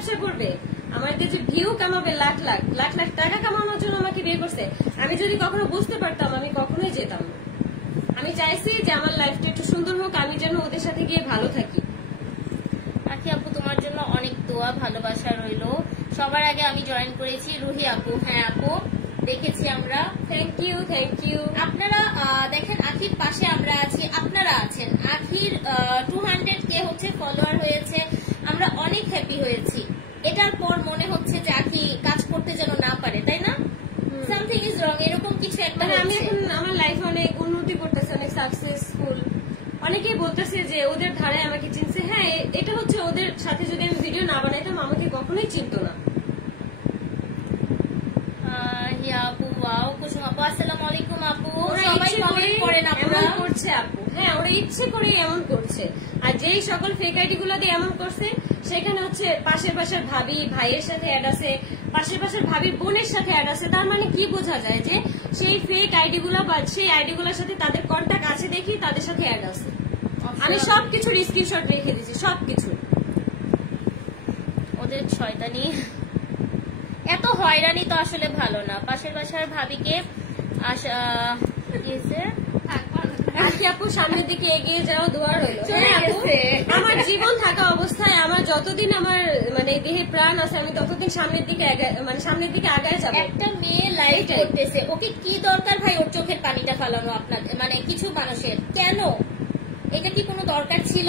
ব্যবসা করবে, আমাদের যে ভিউ কামাবে লাখ লাখ লাখ লাখ টাকা কামানোর জন্য আমাকে বিয়ে করছে। আমি যদি কখনো বুঝতে পারতাম আমি কখনোই যেতাম না। আমি চাইছি যে আমার লাইফটা একটু সুন্দর হোক, আমি যেন ওদের সাথে গিয়ে ভালো থাকি। আখি আপু তোমার জন্য অনেক দোয়া ভালোবাসা রইলো। সবার আগে আমি জয়েন করেছি রুহি আপু। হ্যাঁ আপু দেখেছি আমরা, থ্যাংক ইউ থ্যাংক ইউ। আপনারা দেখেন আখির পাশে আমরা আছি, আপনারা আছেন। আখির 200K হচ্ছে ফলোয়ার হয়েছে, আমরা অনেক হ্যাপি হয়েছি। এটার পর মনে হচ্ছে যে আখি কাজ করতে যেন না পারে, তাই না? সামথিং ইজ রং, এরকম কিছু একটা। আমি এখন আমার লাইফে অনেক উন্নতি করতেছি, অনেক সাকসেসফুল। অনেকেই বলতেছে যে ওদের ধারে আমাকে চিনছে। হ্যাঁ এটা হচ্ছে ওদের সাথে যদি আমি ভিডিও না বানাইতাম আমাকে কখনোই চিনতো না। আপু ওয়াও, কুসুম আপু আসসালামু আলাইকুম আপু। সবাই কমেন্ট করেন আপনারা করছে আপু। হ্যাঁ ওরা ইচ্ছে করে এমন করছে, আর যেই সকল ফেক আইডি গুলো দিয়ে এমন করছে সেখানে হচ্ছে পাশের পাশের ভাবি ভাইয়ের সাথে অ্যাড আছে, পাশের পাশের ভাবির বোনের সাথে অ্যাড আছে। তার মানে কি বোঝা যায় যে সেই ফেক আইডি গুলা বা সেই আইডি গুলোর সাথে তাদের কন্টাক্ট আছে দেখি তাদের সাথে অ্যাড আছে। আমি সবকিছুর স্ক্রিনশট রেখে দিয়েছি, সবকিছু। ওদের শয়তানি, এত হয়রানি তো আসলে ভালো না। পাশের বাসার ভাবিকে আপু সামনের দিকে এগিয়ে যাওয়া দোয়া রইল। আমার জীবন থাকা অবস্থায় আমার যতদিন আমার মানে দেহে প্রাণ আছে আমি ততদিন সামনের দিকে আগায় যাবো। একটা মেয়ে লাইভ করতেছে, ওকে কি দরকার ভাই ওর চোখের পানিটা ফালানো আপনাদের মানে কিছু মানুষের? কেন এটা কি কোনো দরকার ছিল?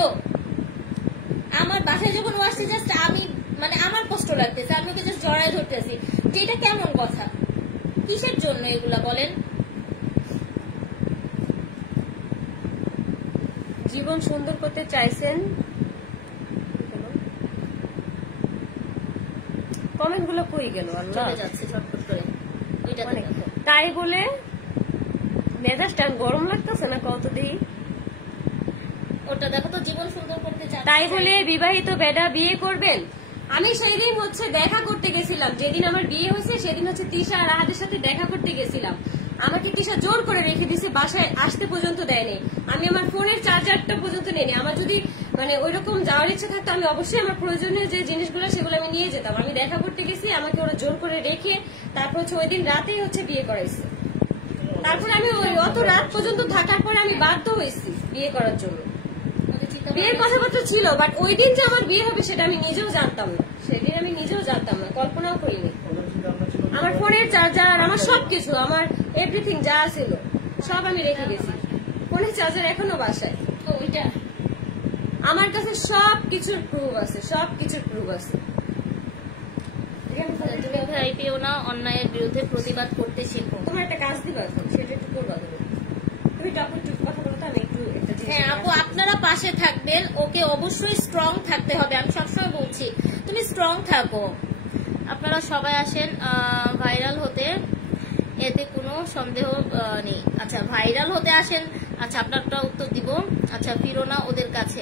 আমার বাসায় যখন ও আসছে জাস্ট আমি মানে আমার কষ্ট লাগতেছে, আমি ওকে জাস্ট জড়ায় ধরতেছি যে এটা কেমন কথা? কিসের জন্য এগুলা বলেন? জীবন সুন্দর করতে চাইছেন, কমেন্ট গুলো কই গেল? চলে যাচ্ছে ছটফট করে। তাই বলে মেজাজটা গরম লাগতেছে না কতদিন? ওটা দেখো তো, জীবন সুন্দর করতে চাই তাই বলে বিবাহিত বেডা বিয়ে করবেন? আমি সেই দিন হচ্ছে দেখা করতে গেছিলাম, যেদিন আমার বিয়ে হয়েছে সেদিন হচ্ছে তিশা আর আহাদের সাথে দেখা করতে গেছিলাম। আমাকে তিশা জোর করে রেখে দিয়েছে, বাসায় আসতে পর্যন্ত দেয়নি। আমি আমার ফোনের চার্জারটা পর্যন্ত নেই। আমার যদি মানে ওইরকম যাওয়ার ইচ্ছা থাকতো আমি অবশ্যই আমার প্রয়োজনীয় যে জিনিসগুলো সেগুলো আমি নিয়ে যেতাম। আমি দেখা করতে গেছি, আমাকে ওরা জোর করে রেখে তারপর হচ্ছে ওই দিন রাতেই হচ্ছে বিয়ে করাইছে। তারপরে আমি ওই অত রাত পর্যন্ত থাকার পরে আমি বাধ্য হয়েছি বিয়ে করার জন্য। বিয়ের কথাবার্তা ছিল, বাট ওই দিন যে আমার বিয়ে হবে সেটা আমি নিজেও জানতাম না। সেদিন আমি নিজেও জানতাম না, কল্পনাও করিনি। আমার ফোনের চার্জার, আমার সবকিছু, আমার এভরিথিং যা ছিল সব আমি রেখে গেছি। ফোনের চার্জার এখনো বাসায়। ওইটা আমার কাছে সবকিছুর প্রুফ আছে, সবকিছুর প্রুফ আছে। তুমি ভয় পেও না, অন্যায়ের বিরুদ্ধে প্রতিবাদ করতে শিখো। তোমার একটা কাজ দিবা এখন, সেটা একটু করবা তুমি কথা বলো তো, আমি একটু একটা। হ্যাঁ আপু আপনারা পাশে থাকবেন, ওকে অবশ্যই স্ট্রং থাকতে হবে। আমি সবসময় বলছি তুমি স্ট্রং থাকো। আপনারা সবাই আসেন ভাইরাল হতে, এতে কোনো সন্দেহ নেই। আচ্ছা ভাইরাল হতে আসেন। আচ্ছা আপনারটা উত্তর দিব। আচ্ছা ফিরো না ওদের কাছে,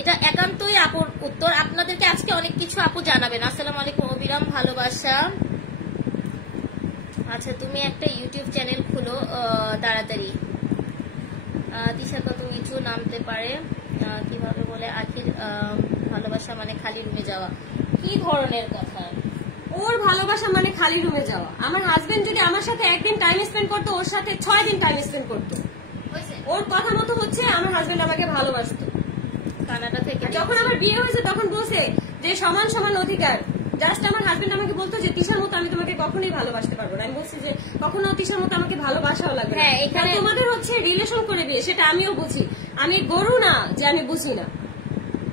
এটা একান্তই আপুর উত্তর। আপনাদেরকে আজকে অনেক কিছু আপু জানাবেন। আসসালামু আলাইকুম অবিরাম ভালোবাসা। আচ্ছা তুমি একটা ইউটিউব চ্যানেল খুলো তাড়াতাড়ি। দিশা কত নিচু নামতে পারে কিভাবে বলে আখির ভালোবাসা মানে খালি রুমে যাওয়া? কি ধরনের কথা? ওর ভালোবাসা মানে খালি রুমে যাওয়া। আমার হাজবেন্ড যদি আমার সাথে একদিন টাইম স্পেন্ড করতো, ওর সাথে 6 দিন টাইম স্পেন্ড করতো। ওর কথা মতো হচ্ছে আমার হাজবেন্ড আমাকে ভালোবাসতো। কানাডা থেকে যখন আমার বিয়ে হয়েছে তখন বলছে যে সমান সমান অধিকার। জাস্ট আমার হাজবেন্ড আমাকে বলতো যে তিশার মতো আমি তোমাকে কখনোই ভালোবাসতে পারবো না। আমি বলছি যে কখনো তিশার মতো আমাকে ভালোবাসাও লাগবে। হ্যাঁ এখানে তোমাদের হচ্ছে রিলেশন করে বিয়ে, সেটা আমিও বুঝি। আমি গরু না যে আমি বুঝি না,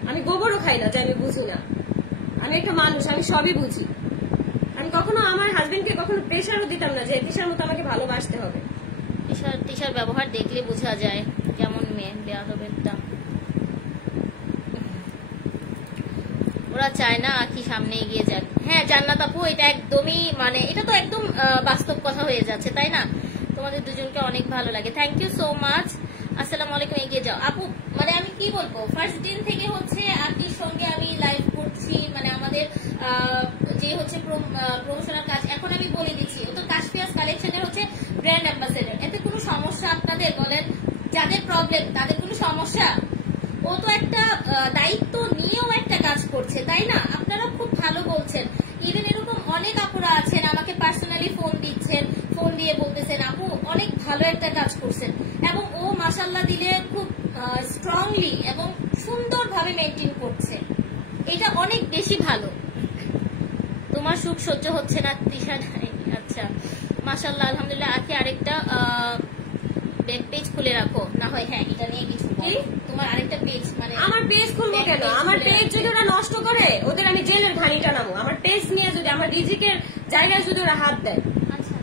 আমি গোবরও খাই না যে আমি বুঝি না। আমি একটা মানুষ, আমি সবই বুঝি। আমি কখনো আমার হাজবেন্ডকে কখনো প্রেশারও দিতাম না যে তিশার মতো আমাকে ভালোবাসতে হবে। তিশার ব্যবহার দেখলে বোঝা যায় কেমন মেয়ে। দেয়া হবে একটা, ওরা চায় না আখি সামনে এগিয়ে যাক। হ্যাঁ জান্নাত আপু এটা একদমই মানে এটা তো একদম বাস্তব কথা হয়ে যাচ্ছে, তাই না? তোমাদের দুজনকে অনেক ভালো লাগে। Thank you so much. আসসালামু আলাইকুম, এগিয়ে যাও আপু। মানে আমি কি বলবো, ফার্স্ট দিন থেকে হচ্ছে আখির সঙ্গে আমি লাইভ করছি, মানে আমাদের যে হচ্ছে প্রমোশনাল কাজ। এখন আমি বলে দিচ্ছি ও তো কাশফিয়াস কালেকশনের হচ্ছে ব্র্যান্ড অ্যাম্বাসেডর। এতে কোনো সমস্যা আপনাদের বলেন? যাদের প্রবলেম তাদের কোনো সমস্যা? ও তো একটা দায়িত্ব নিয়েও একটা কাজ করছে, তাই না? আপনারা খুব ভালো দিয়ে বলতেছেন আপু অনেক ভালো একটা কাজ করছেন, এবং ও মাশাআল্লাহ দিলে খুব স্ট্রংলি এবং সুন্দরভাবে মেনটেন করছে, এটা অনেক বেশি ভালো। তোমার সুখ সহ্য হচ্ছে না তৃষা? আচ্ছা মাশাআল্লাহ আলহামদুলিল্লাহ। আখি আরেকটা ব্যাক পেজ খুলে রাখো না হয়। হ্যাঁ এটা নিয়ে কিছু তোমার আরেকটা পেজ, মানে আমার পেজ খুলবো কেন? আমার পেজ যদি ওরা নষ্ট করে ওদের আমি জেলের ঘানি টানাবো। আমার পেজ নিয়ে যদি আমার রিজিকের জায়গায় যদি ওরা হাত দেয়। আচ্ছা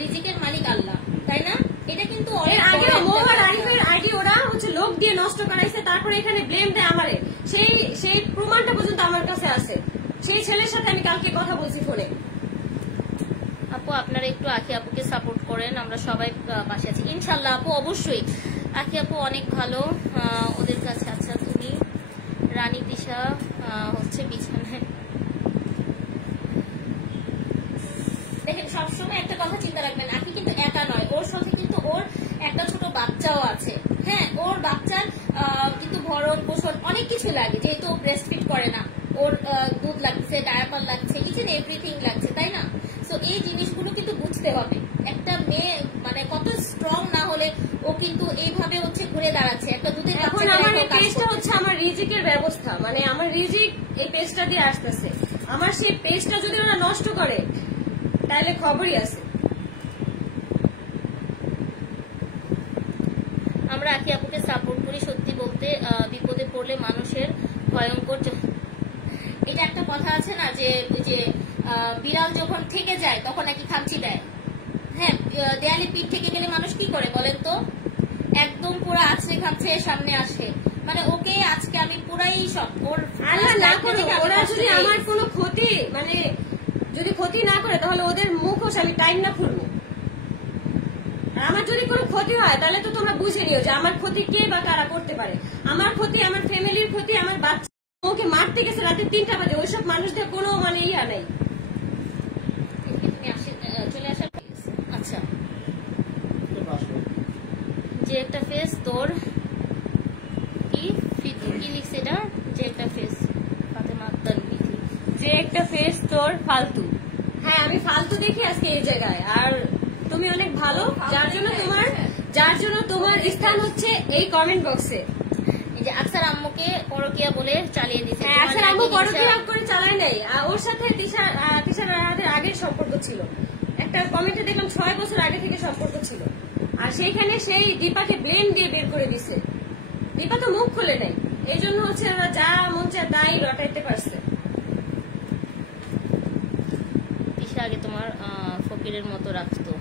রিজিকের মালিক আল্লাহ, তাই না? এটা কিন্তু এর আগে মোহাম্মদ আরিফের আইডি ওরা হচ্ছে লোক দিয়ে নষ্ট করাইছে, তারপরে এখানে ব্লেম দেয় আমারে। সেই প্রমাণটা পর্যন্ত আমার কাছে আছে। সেই ছেলের সাথে আমি কালকে কথা বলছি ফোনে। আপু আপনারা একটু আখি আপুকে সাপোর্ট করেন, আমরা সবাই পাশে আছি ইনশাল্লাহ। আপু অবশ্যই, আখি আপু অনেক ভালো ওদের কাছে। আচ্ছা তুমি রানী তৃষা হচ্ছে বিছানায়। দেখেন সবসময় একটা কথা চিন্তা রাখবেন, আখি কিন্তু একা নয়, ওর সাথে কিন্তু ওর একটা ছোট বাচ্চাও আছে। হ্যাঁ ওর বাচ্চার কিন্তু ভরণ পোষণ অনেক কিছু লাগে, যেহেতু ও ব্রেস্ট ফিড করে না, ওর দুধ লাগছে, ডায়াপার লাগছে, ইচ এন্ড এভরিথিং লাগছে, তাই না? তো এই জিনিসগুলো কিন্তু বুঝতে হবে। একটা মেয়ে মানে কত স্ট্রং না হলে ও কিন্তু এইভাবে হচ্ছে ঘুরে দাঁড়াচ্ছে একটা দুধের এখন আমার এই পেজটা হচ্ছে আমার রিজিকের ব্যবস্থা, মানে আমার রিজিক এই পেজটা দিয়ে আসতেছে। আমার সেই পেজটা যদি ওরা নষ্ট করে তাহলে খবরই আছে। আমরা আখি আপুকে সাপোর্ট করি। সত্যি বলতে বিপদে পড়লে মানুষের ভয়ঙ্কর, এটা একটা কথা আছে না যে বিড়াল যখন থেকে যায় তখন নাকি খামচি দেয়। হ্যাঁ দেয়ালে পিঠ থেকে গেলে মানুষ কি করে বলেন তো? একদম পুরো আছড়ে খামছে সামনে আসে। মানে ওকে আজকে আমি পুরাই সব ওর আল্লাহ না করে ওরা যদি আমার কোনো ক্ষতি মানে যদি ক্ষতি না করে তাহলে ওদের মুখোশ আমি টাইম না খুলবো। আমার যদি কোনো ক্ষতি হয় তাহলে তো তোমরা বুঝে নিও যে আমার ক্ষতি কে বা কারা করতে পারে। আমার ক্ষতি, আমার ফ্যামিলির ক্ষতি, আমার বাচ্চা ওকে মারতে গেছে রাতে 3টা বাজে, ওইসব মানুষদের কোনো মানে ইয়া নেই। চলে আসার আচ্ছা যে একটা ফেস তোর কি লিখছে এটা, যে একটা ফেস ফাতেমা আক্তার লিখি, যে একটা ফেস তোর ফালতু। হ্যাঁ আমি ফালতু দেখি আজকে এই জায়গায়, আর তুমি অনেক ভালো, যার জন্য তোমার স্থান হচ্ছে এই কমেন্ট বক্সে। এই যে আকসার আম্মুকে পরকিয়া বলে চালিয়ে দিচ্ছে। আকসার আম্মু পরকিয়া করে চালায় নাই, ওর সাথে তিশার আগের সম্পর্ক ছিল। একটা কমেন্টে দেখলাম 6 বছর আগে থেকে সম্পর্ক ছিল, আর সেইখানে সেই দীপাকে ব্লেম দিয়ে বের করে দিছে। দীপা তো মুখ খুলে নাই, এই জন্য হচ্ছে ওরা যা মন চায় তাই রটাইতে পারছে। তিশা আগে তোমার ফকিরের মতো রাখতো,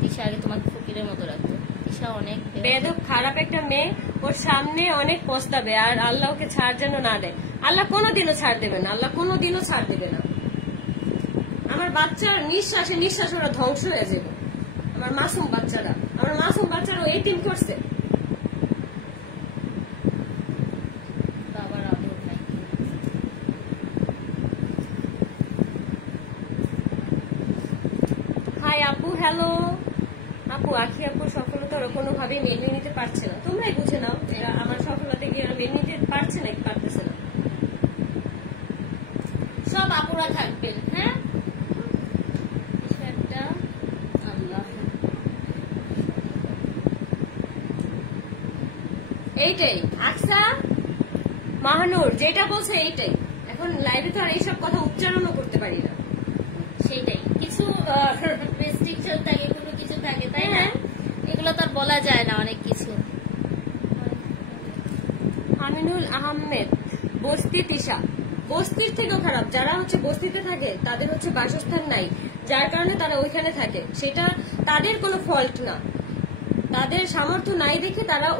তিশা আগে তোমাকে ফকিরের মতো রাখতো। তিশা অনেক বেদক খারাপ একটা মেয়ে, ওর সামনে অনেক পস্তাবে, আর আল্লাহ ওকে ছাড় যেন না দেয়। আল্লাহ কোনোদিনও ছাড় দেবে না, আল্লাহ কোনোদিনও ছাড় দেবে না। আমার বাচ্চার নিঃশ্বাস ওরা ধ্বংস হয়ে যাবে। আমার মাসুম বাচ্চারা এই টিম করছে। বাবার আদর নাই। হাই আপু, হ্যালো আপু। আখি আপু সফলতা ওরা কোনোভাবেই মেনে নিতে পারছে না, তোমরাই বুঝে নাও। এরা আমার সফলতা গিয়ে মেনে নিতে পারছে না, পারতেছে না। সব আপুরা থাকবেন। হ্যাঁ আল্লাহ এইটাই আকসা মাহানুর যেটা বলছে এইটাই। এখন লাইভে তো আর এইসব কথা উচ্চারণও করতে পারি না, সেইটাই কিছু রেস্ট্রিকশন থাকে, কোনো কিছু থাকে, তাই না? এগুলো তো আর বলা যায় না অনেক কিছু। আমিনুল আহমেদ, বস্তি তিশা। বস্তির থেকেও খারাপ, যারা হচ্ছে বস্তিতে থাকে তাদের হচ্ছে বাসস্থান নাই, যার কারণে তারা ওইখানে থাকে। সেটা তাদের কোনো ফল্ট না, তাদের সামর্থ্য নাই দেখে তারা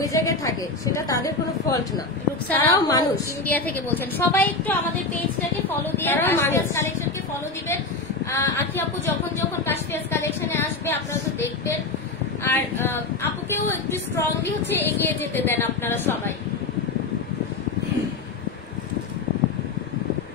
ওই জায়গায় থাকে, সেটা তাদের কোনো ফল্ট না। রুকসারাও মানুষ ইন্ডিয়া থেকে বলছেন। সবাই একটু আমাদের পেজটাকে ফলো দিয়ে কাশফিয়াস কালেকশনকে ফলো দিবেন। আখি আপু যখন কাশফিয়াস কালেকশনে আসবে আপনারা তো দেখবেন, আর আপুকেও একটু স্ট্রংলি হচ্ছে এগিয়ে যেতে দেন আপনারা সবাই।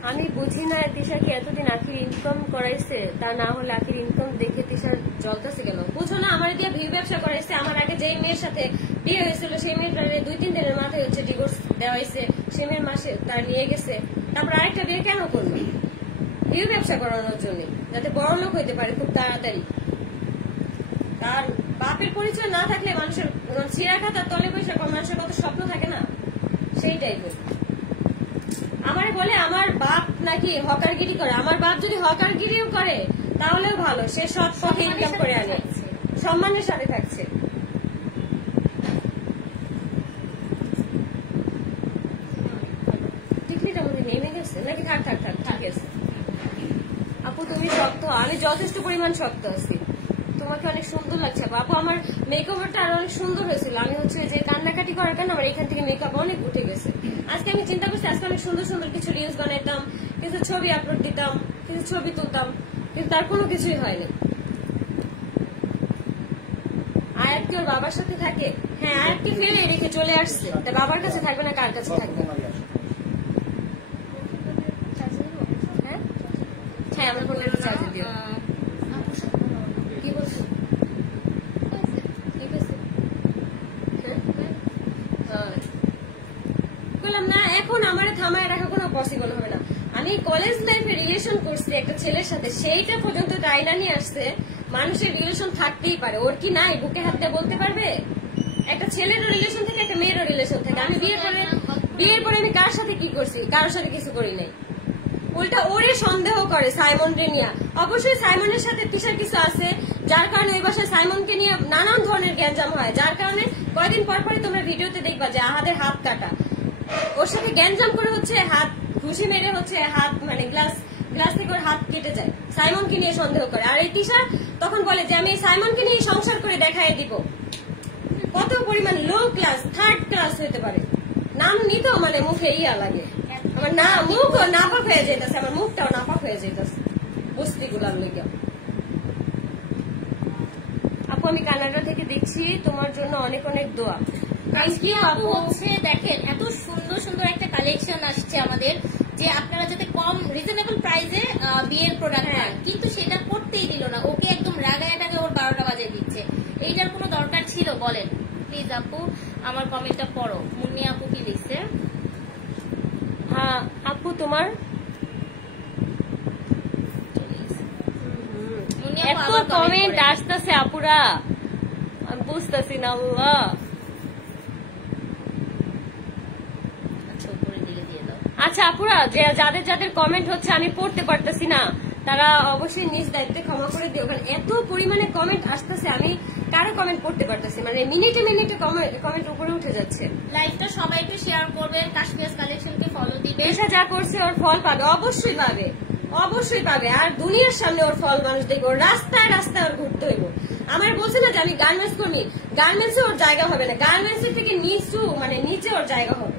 আমি বুঝি না তিশাকে এতদিন আখির ইনকাম করাইছে, তা না হলে আখির ইনকাম দেখে তিশার জ্বলতেছে কেন? বুঝো না, আমার দিয়ে ভিউ ব্যবসা করাইছে। আমার আগে যেই মেয়ের সাথে বিয়ে হয়েছিল সেই মেয়েটার 2-3 দিনের মাথায় হচ্ছে ডিভোর্স দেওয়া হয়েছে, সে মেয়ের মাসে তার নিয়ে গেছে, তারপর আরেকটা বিয়ে কেন করলো? ভিউ ব্যবসা করানোর জন্য, যাতে বড় লোক হইতে পারে খুব তাড়াতাড়ি। তার বাপের পরিচয় না থাকলে মানুষের চিরা খাতার তলে বসে মানুষের কত স্বপ্ন থাকে না, সেই টাইপের। আমার বলে আমার বাপ নাকি হকারগিরি করে। আমার বাপ যদি হকারগিরিও করে তাহলেও ভালো, সে সৎ পথে ইনকাম করে আনে, সম্মানের সাথে থাকছে। টিকলিটা মধ্যে নেমে গেছে নাকি? থাক থাক থাক, ঠিক আছে আপু, তুমি শক্ত, আমি যথেষ্ট পরিমাণ শক্ত আছি। তোমাকে অনেক সুন্দর লাগছে আপু। আমার মেকআপটা আরো অনেক সুন্দর হয়েছিল। আমি হচ্ছে যে কান্নাকাটি করার কারণে আমার এখান থেকে মেকআপ অনেক উঠে গেছে। আজকে আমি চিন্তা করছি আজকে অনেক সুন্দর সুন্দর কিছু রিলস বানাইতাম, কিছু ছবি আপলোড দিতাম, কিছু ছবি তুলতাম, কিন্তু তার কোনো কিছুই হয়নি। আয়াত কি ওর বাবার সাথে থাকে? হ্যাঁ, আয়াত কি ফেলে রেখে চলে আসছে। তার বাবার কাছে থাকবে না, কার কাছে থাকবে? হ্যাঁ হ্যাঁ, আমার ফোনের চার্জ দিও। কি বলছো? বললাম না, এখন আমার থামায় রাখা কোনো পসিবল হবে না। আমি কলেজ লাইফে রিলেশন করছি একটা ছেলের সাথে, সেইটা পর্যন্ত টাইনা নিয়ে আসছে। মানুষের রিলেশন থাকতেই পারে, ওর কি নাই? বুকে হাত দিয়ে বলতে পারবে? একটা ছেলেরও রিলেশন থেকে, একটা মেয়েরও রিলেশন থেকে। আমি বিয়ের পরে আমি কার সাথে কি করছি? কারোর সাথে কিছু করি নাই। উল্টা ওরে সন্দেহ করে সাইমন রে নিয়ে। অবশ্যই সাইমনের সাথে তিশার কিছু আছে, যার কারণে ওই বাসায় সাইমনকে নিয়ে নানান ধরনের গ্যাঞ্জাম হয়, যার কারণে কয়েকদিন পর পরে তোমরা ভিডিওতে দেখবা যে আহাদের হাত কাটা। ওর সাথে গ্যাঞ্জাম করে হচ্ছে হাত ঘুষি মেরে হচ্ছে হাত, মানে গ্লাস থেকে ওর হাত কেটে যায়। সাইমনকে নিয়ে সন্দেহ করে। আর এই তিশা তখন বলে যে আমি সাইমনকে নিয়ে সংসার করে দেখাই দিব। কত পরিমাণ লো ক্লাস, থার্ড ক্লাস হইতে পারে। নাম নিতেও মানে মুখে ইয়া লাগে। আমার না মুখ নাপাক হয়ে যেতেছে, আমার মুখটাও নাপাক হয়ে যেতেছে বস্তি গুলার লেগে। আপু, আমি কানাডা থেকে দেখছি, তোমার জন্য অনেক অনেক দোয়া। দেখেন এত সুন্দর সুন্দর একটা কালেকশন আসছে আমাদের, যে আপনারা যাতে কম রিজনেবল প্রাইসে বিয়ের প্রোডাক্ট পান, কিন্তু সেটা করতেই দিল না। ওকে একদম রাগায় টাকা ওর 12টা বাজে দিচ্ছে। এইটার কোনো দরকার ছিল বলেন? প্লিজ আপু আমার কমেন্টটা পড়ো। মুন্নি আপু কি লিখছে? হ্যাঁ আপু, তোমার এত কমেন্ট আসতেছে আপুরা, আমি বুঝতেছি না। আল্লাহ, আচ্ছা আপুরা, যাদের যাদের কমেন্ট হচ্ছে আমি পড়তে পারতেছি না, তারা অবশ্যই নিজ দায়িত্বে ক্ষমা করে দিও। কারণ এত পরিমাণে কমেন্ট আসতেছে, আমি কারো কমেন্ট পড়তে পারতেছি, মানে মিনিটে মিনিটে কমেন্ট উপরে উঠে যাচ্ছে। লাইভটা সবাইকে শেয়ার করবেন, কাশ্মীর কালেকশনকে ফলো দিবেন। এসা যা করছে ওর ফল পাবে, অবশ্যই পাবে, অবশ্যই পাবে। আর দুনিয়ার সামনে ওর ফল মানুষ দেখবে। রাস্তায় রাস্তায় ওর ঘুরতে হইব। আমার বলছে না যে আমি গার্মেন্টস কর্মী, গার্মেন্টসে ওর জায়গা হবে না, গার্মেন্টসের থেকে নিচু মানে নিচে ওর জায়গা হবে।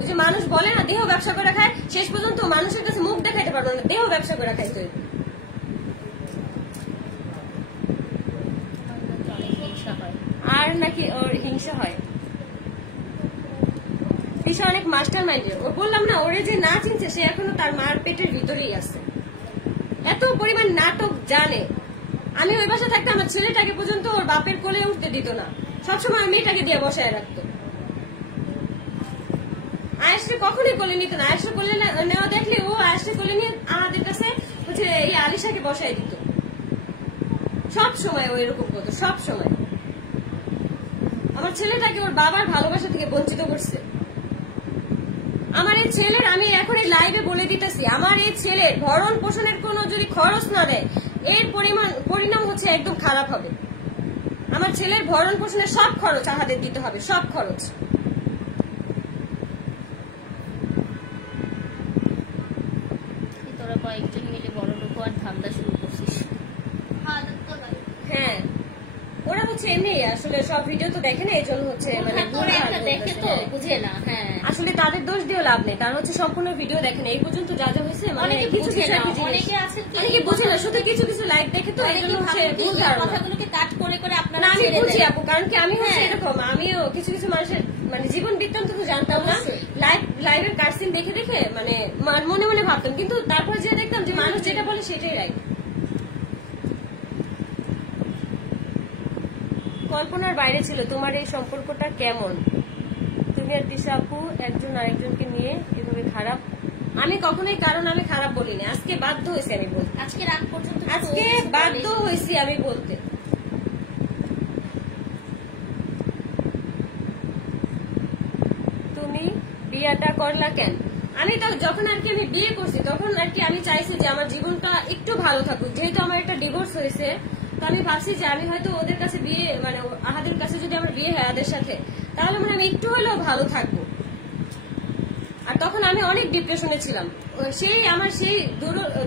ওই যে মানুষ বলে না দেহ ব্যবসা করে খায়, শেষ পর্যন্ত মানুষের কাছে মুখ দেখাইতে পারবো না, দেহ ব্যবসা করে খাইতে হইবে। আর নাকি ওর হিংসা হয়? তিশা অনেক মাস্টার মাইন্ডের। ও বললাম না, ওরে যে না চিনছে সে এখনো তার মার পেটের ভিতরেই আছে। এত পরিমাণ নাটক জানে। আমি ওই বাসা থাকতে আমার ছেলেটাকে পর্যন্ত ওর বাপের কোলে উঠতে দিত না, সবসময় মেয়েটাকে দিয়ে বসায় রাখতো। আয়েশকে কখনোই কোলে নিত না। আয়েশকে কোলে নেওয়া দেখলে ও আয়েশকে কোলে নিয়ে আমাদের কাছে হচ্ছে এই আলিশাকে বসায় দিত। সব সময় ও এরকম করতো, সব সময়। আমার ছেলেটাকে ওর বাবার ভালোবাসা থেকে বঞ্চিত করছে। আমার এই ছেলের, আমি এখন এই লাইভে বলে দিতেছি, আমার এই ছেলের ভরণ পোষণের কোনো যদি খরচ না দেয়, এর পরিণাম হচ্ছে একদম খারাপ হবে। আমার ছেলের ভরণ পোষণের সব খরচ আমাদের দিতে হবে, সব খরচ। তোরা কয়েকজন মিলে বড় লোক আর ধান্দা শুরু করছিস। হ্যাঁ, ওরা হচ্ছে এমনি আসলে সব ভিডিও তো দেখে না, এই জন্য হচ্ছে মানে দেখে তো বুঝে না। হ্যাঁ, আসলে তাদের দোষ দিয়েও লাভ নেই, তারা হচ্ছে সম্পূর্ণ ভিডিও দেখে না। এই পর্যন্ত যা যা হয়েছে মানে কিছু অনেকে বুঝে না, শুধু কিছু কিছু লাইভ দেখে তো এই জন্য হচ্ছে ভুল ধারণা। কথাগুলোকে কাট করে করে আপনারা আমি বুঝি আপু, কারণ কি আমি হচ্ছে এরকম, আমিও কিছু কিছু মানুষের মানে জীবন বৃত্তান্ত তো জানতাম না। লাইভের কাটসিন দেখে দেখে মানে মনে মনে ভাবতাম, কিন্তু তারপরে যে দেখতাম যে মানুষ যেটা বলে সেটাই রাইট। কল্পনার বাইরে ছিল। তোমার এই সম্পর্কটা কেমন? তুমি আর তিশা আপু একজন আরেকজনকে নিয়ে এভাবে খারাপ? আমি কখনোই কারণ আমি খারাপ বলিনি, আজকে বাধ্য হয়েছি আমি বলতে, আজকে রাত পর্যন্ত আজকে বাধ্য হয়েছি আমি বলতে। তুমি বিয়েটা করলা কেন? আমি তো যখন আর কি আমি বিয়ে করছি তখন আর কি আমি চাইছি যে আমার জীবনটা একটু ভালো থাকুক, যেহেতু আমার একটা ডিভোর্স হয়েছে তো আমি ভাবছি যে আমি হয়তো ওদের কাছে বিয়ে মানে আহাদের কাছে যদি আমার বিয়ে হয় ওদের সাথে, তাহলে মানে আমি একটু হলেও ভালো থাকবো। আর তখন আমি অনেক ডিপ্রেশনে ছিলাম, আমার সেই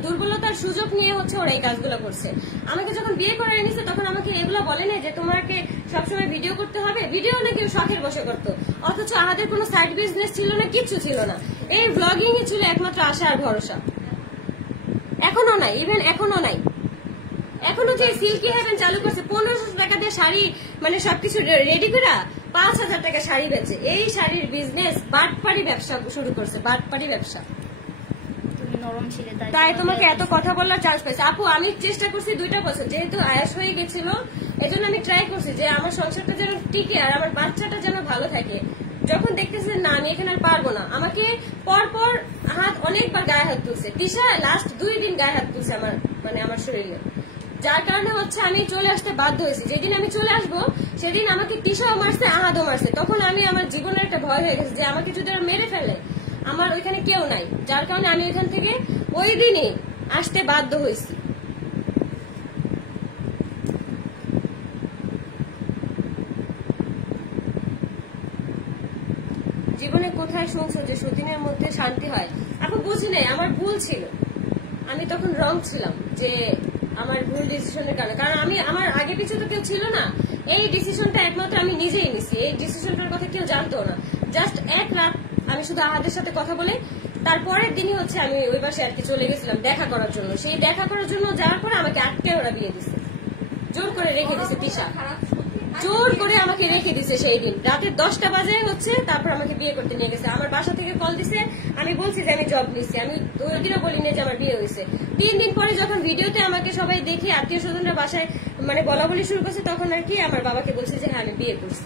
দুর্বলতার সুযোগ নিয়ে হচ্ছে ওরা এই কাজগুলো করছে। আমাকে যখন বিয়ে করে এনেছে তখন আমাকে এগুলো বলে না যে তোমাকে সবসময় ভিডিও করতে হবে, ভিডিও না কেউ শখের বসে করতো, অথচ আমাদের কোনো সাইড বিজনেস ছিল না, কিচ্ছু ছিল না, এই ব্লগিং ই ছিল একমাত্র আশা আর ভরসা। এখনো নাই, ইভেন এখনো নাই। এখনো যে সিল্কি হেভেন চালু করছে 1500 টাকা দিয়ে শাড়ি মানে সবকিছু রেডি করা 5000 টাকা শাড়ি বেচে, এই শাড়ির বিজনেস বাটপাড়ি ব্যবসা শুরু করছে, বাটপাড়ি ব্যবসা। তুমি নরম ছিলে তাই তোমাকে এত কথা বলার চান্স পাইছে। আপু আমি চেষ্টা করছি 2টা বছর, যেহেতু আয়াস হয়ে গেছিল এজন্য আমি ট্রাই করছি যে আমার সংসারটা যেন টিকে আর আমার বাচ্চাটা যেন ভালো থাকে। যখন দেখতেছে না আমি এখানে আর পারবো না, আমাকে পরপর হাত অনেকবার গায়ে হাত তুলছে, তিশা লাস্ট 2 দিন গায়ে হাত তুলছে আমার মানে আমার শরীরে, যার কারণে হচ্ছে আমি চলে আসতে বাধ্য হয়েছি। যেদিন আমি চলে আসবো সেদিন আমাকে তিশাও মারছে আহাদও মারছে, তখন আমি আমার জীবনের একটা ভয় হয়ে গেছে যে আমাকে যদি ওরা মেরে ফেলে আমার ওইখানে কেউ নাই, যার কারণে আমি ওইখান থেকে ওই দিনই আসতে বাধ্য হয়েছি। জীবনে কোথায় শুনছো যে সতীনের মধ্যে শান্তি হয়? আপু বুঝি নাই, আমার ভুল ছিল, আমি তখন রং ছিলাম যে আমার ভুল ডিসিশনের কারণে, কারণ আমি আমার আগে পিছু তো কেউ ছিল না, এই ডিসিশনটা একমাত্র আমি নিজেই নিছি, এই ডিসিশনটার কথা কেউ জানতো না। জাস্ট এক রাত আমি শুধু আহাদের সাথে কথা বলে তারপরের দিনই হচ্ছে আমি ওই পাশে আর কি চলে গেছিলাম দেখা করার জন্য। সেই দেখা করার জন্য যাওয়ার পরে আমাকে আটকে ওরা বিয়ে দিছে, জোর করে রেখে দিছে তিশা, জোর করে আমাকে রেখে দিছে। সেই দিন রাতে 10টা বাজে হচ্ছে তারপর আমাকে বিয়ে করতে নিয়ে গেছে। আমার বাসা থেকে কল দিছে, আমি বলছি যে আমি জব নিচ্ছি, আমি ওই দিনও বলি না যে আমার বিয়ে হয়েছে। 3 দিন পরে যখন ভিডিওতে আমাকে সবাই দেখে আত্মীয় স্বজনরা বাসায় মানে বলা বলি শুরু করছে তখন আর কি আমার বাবাকে বলছে যে হ্যাঁ আমি বিয়ে করছি,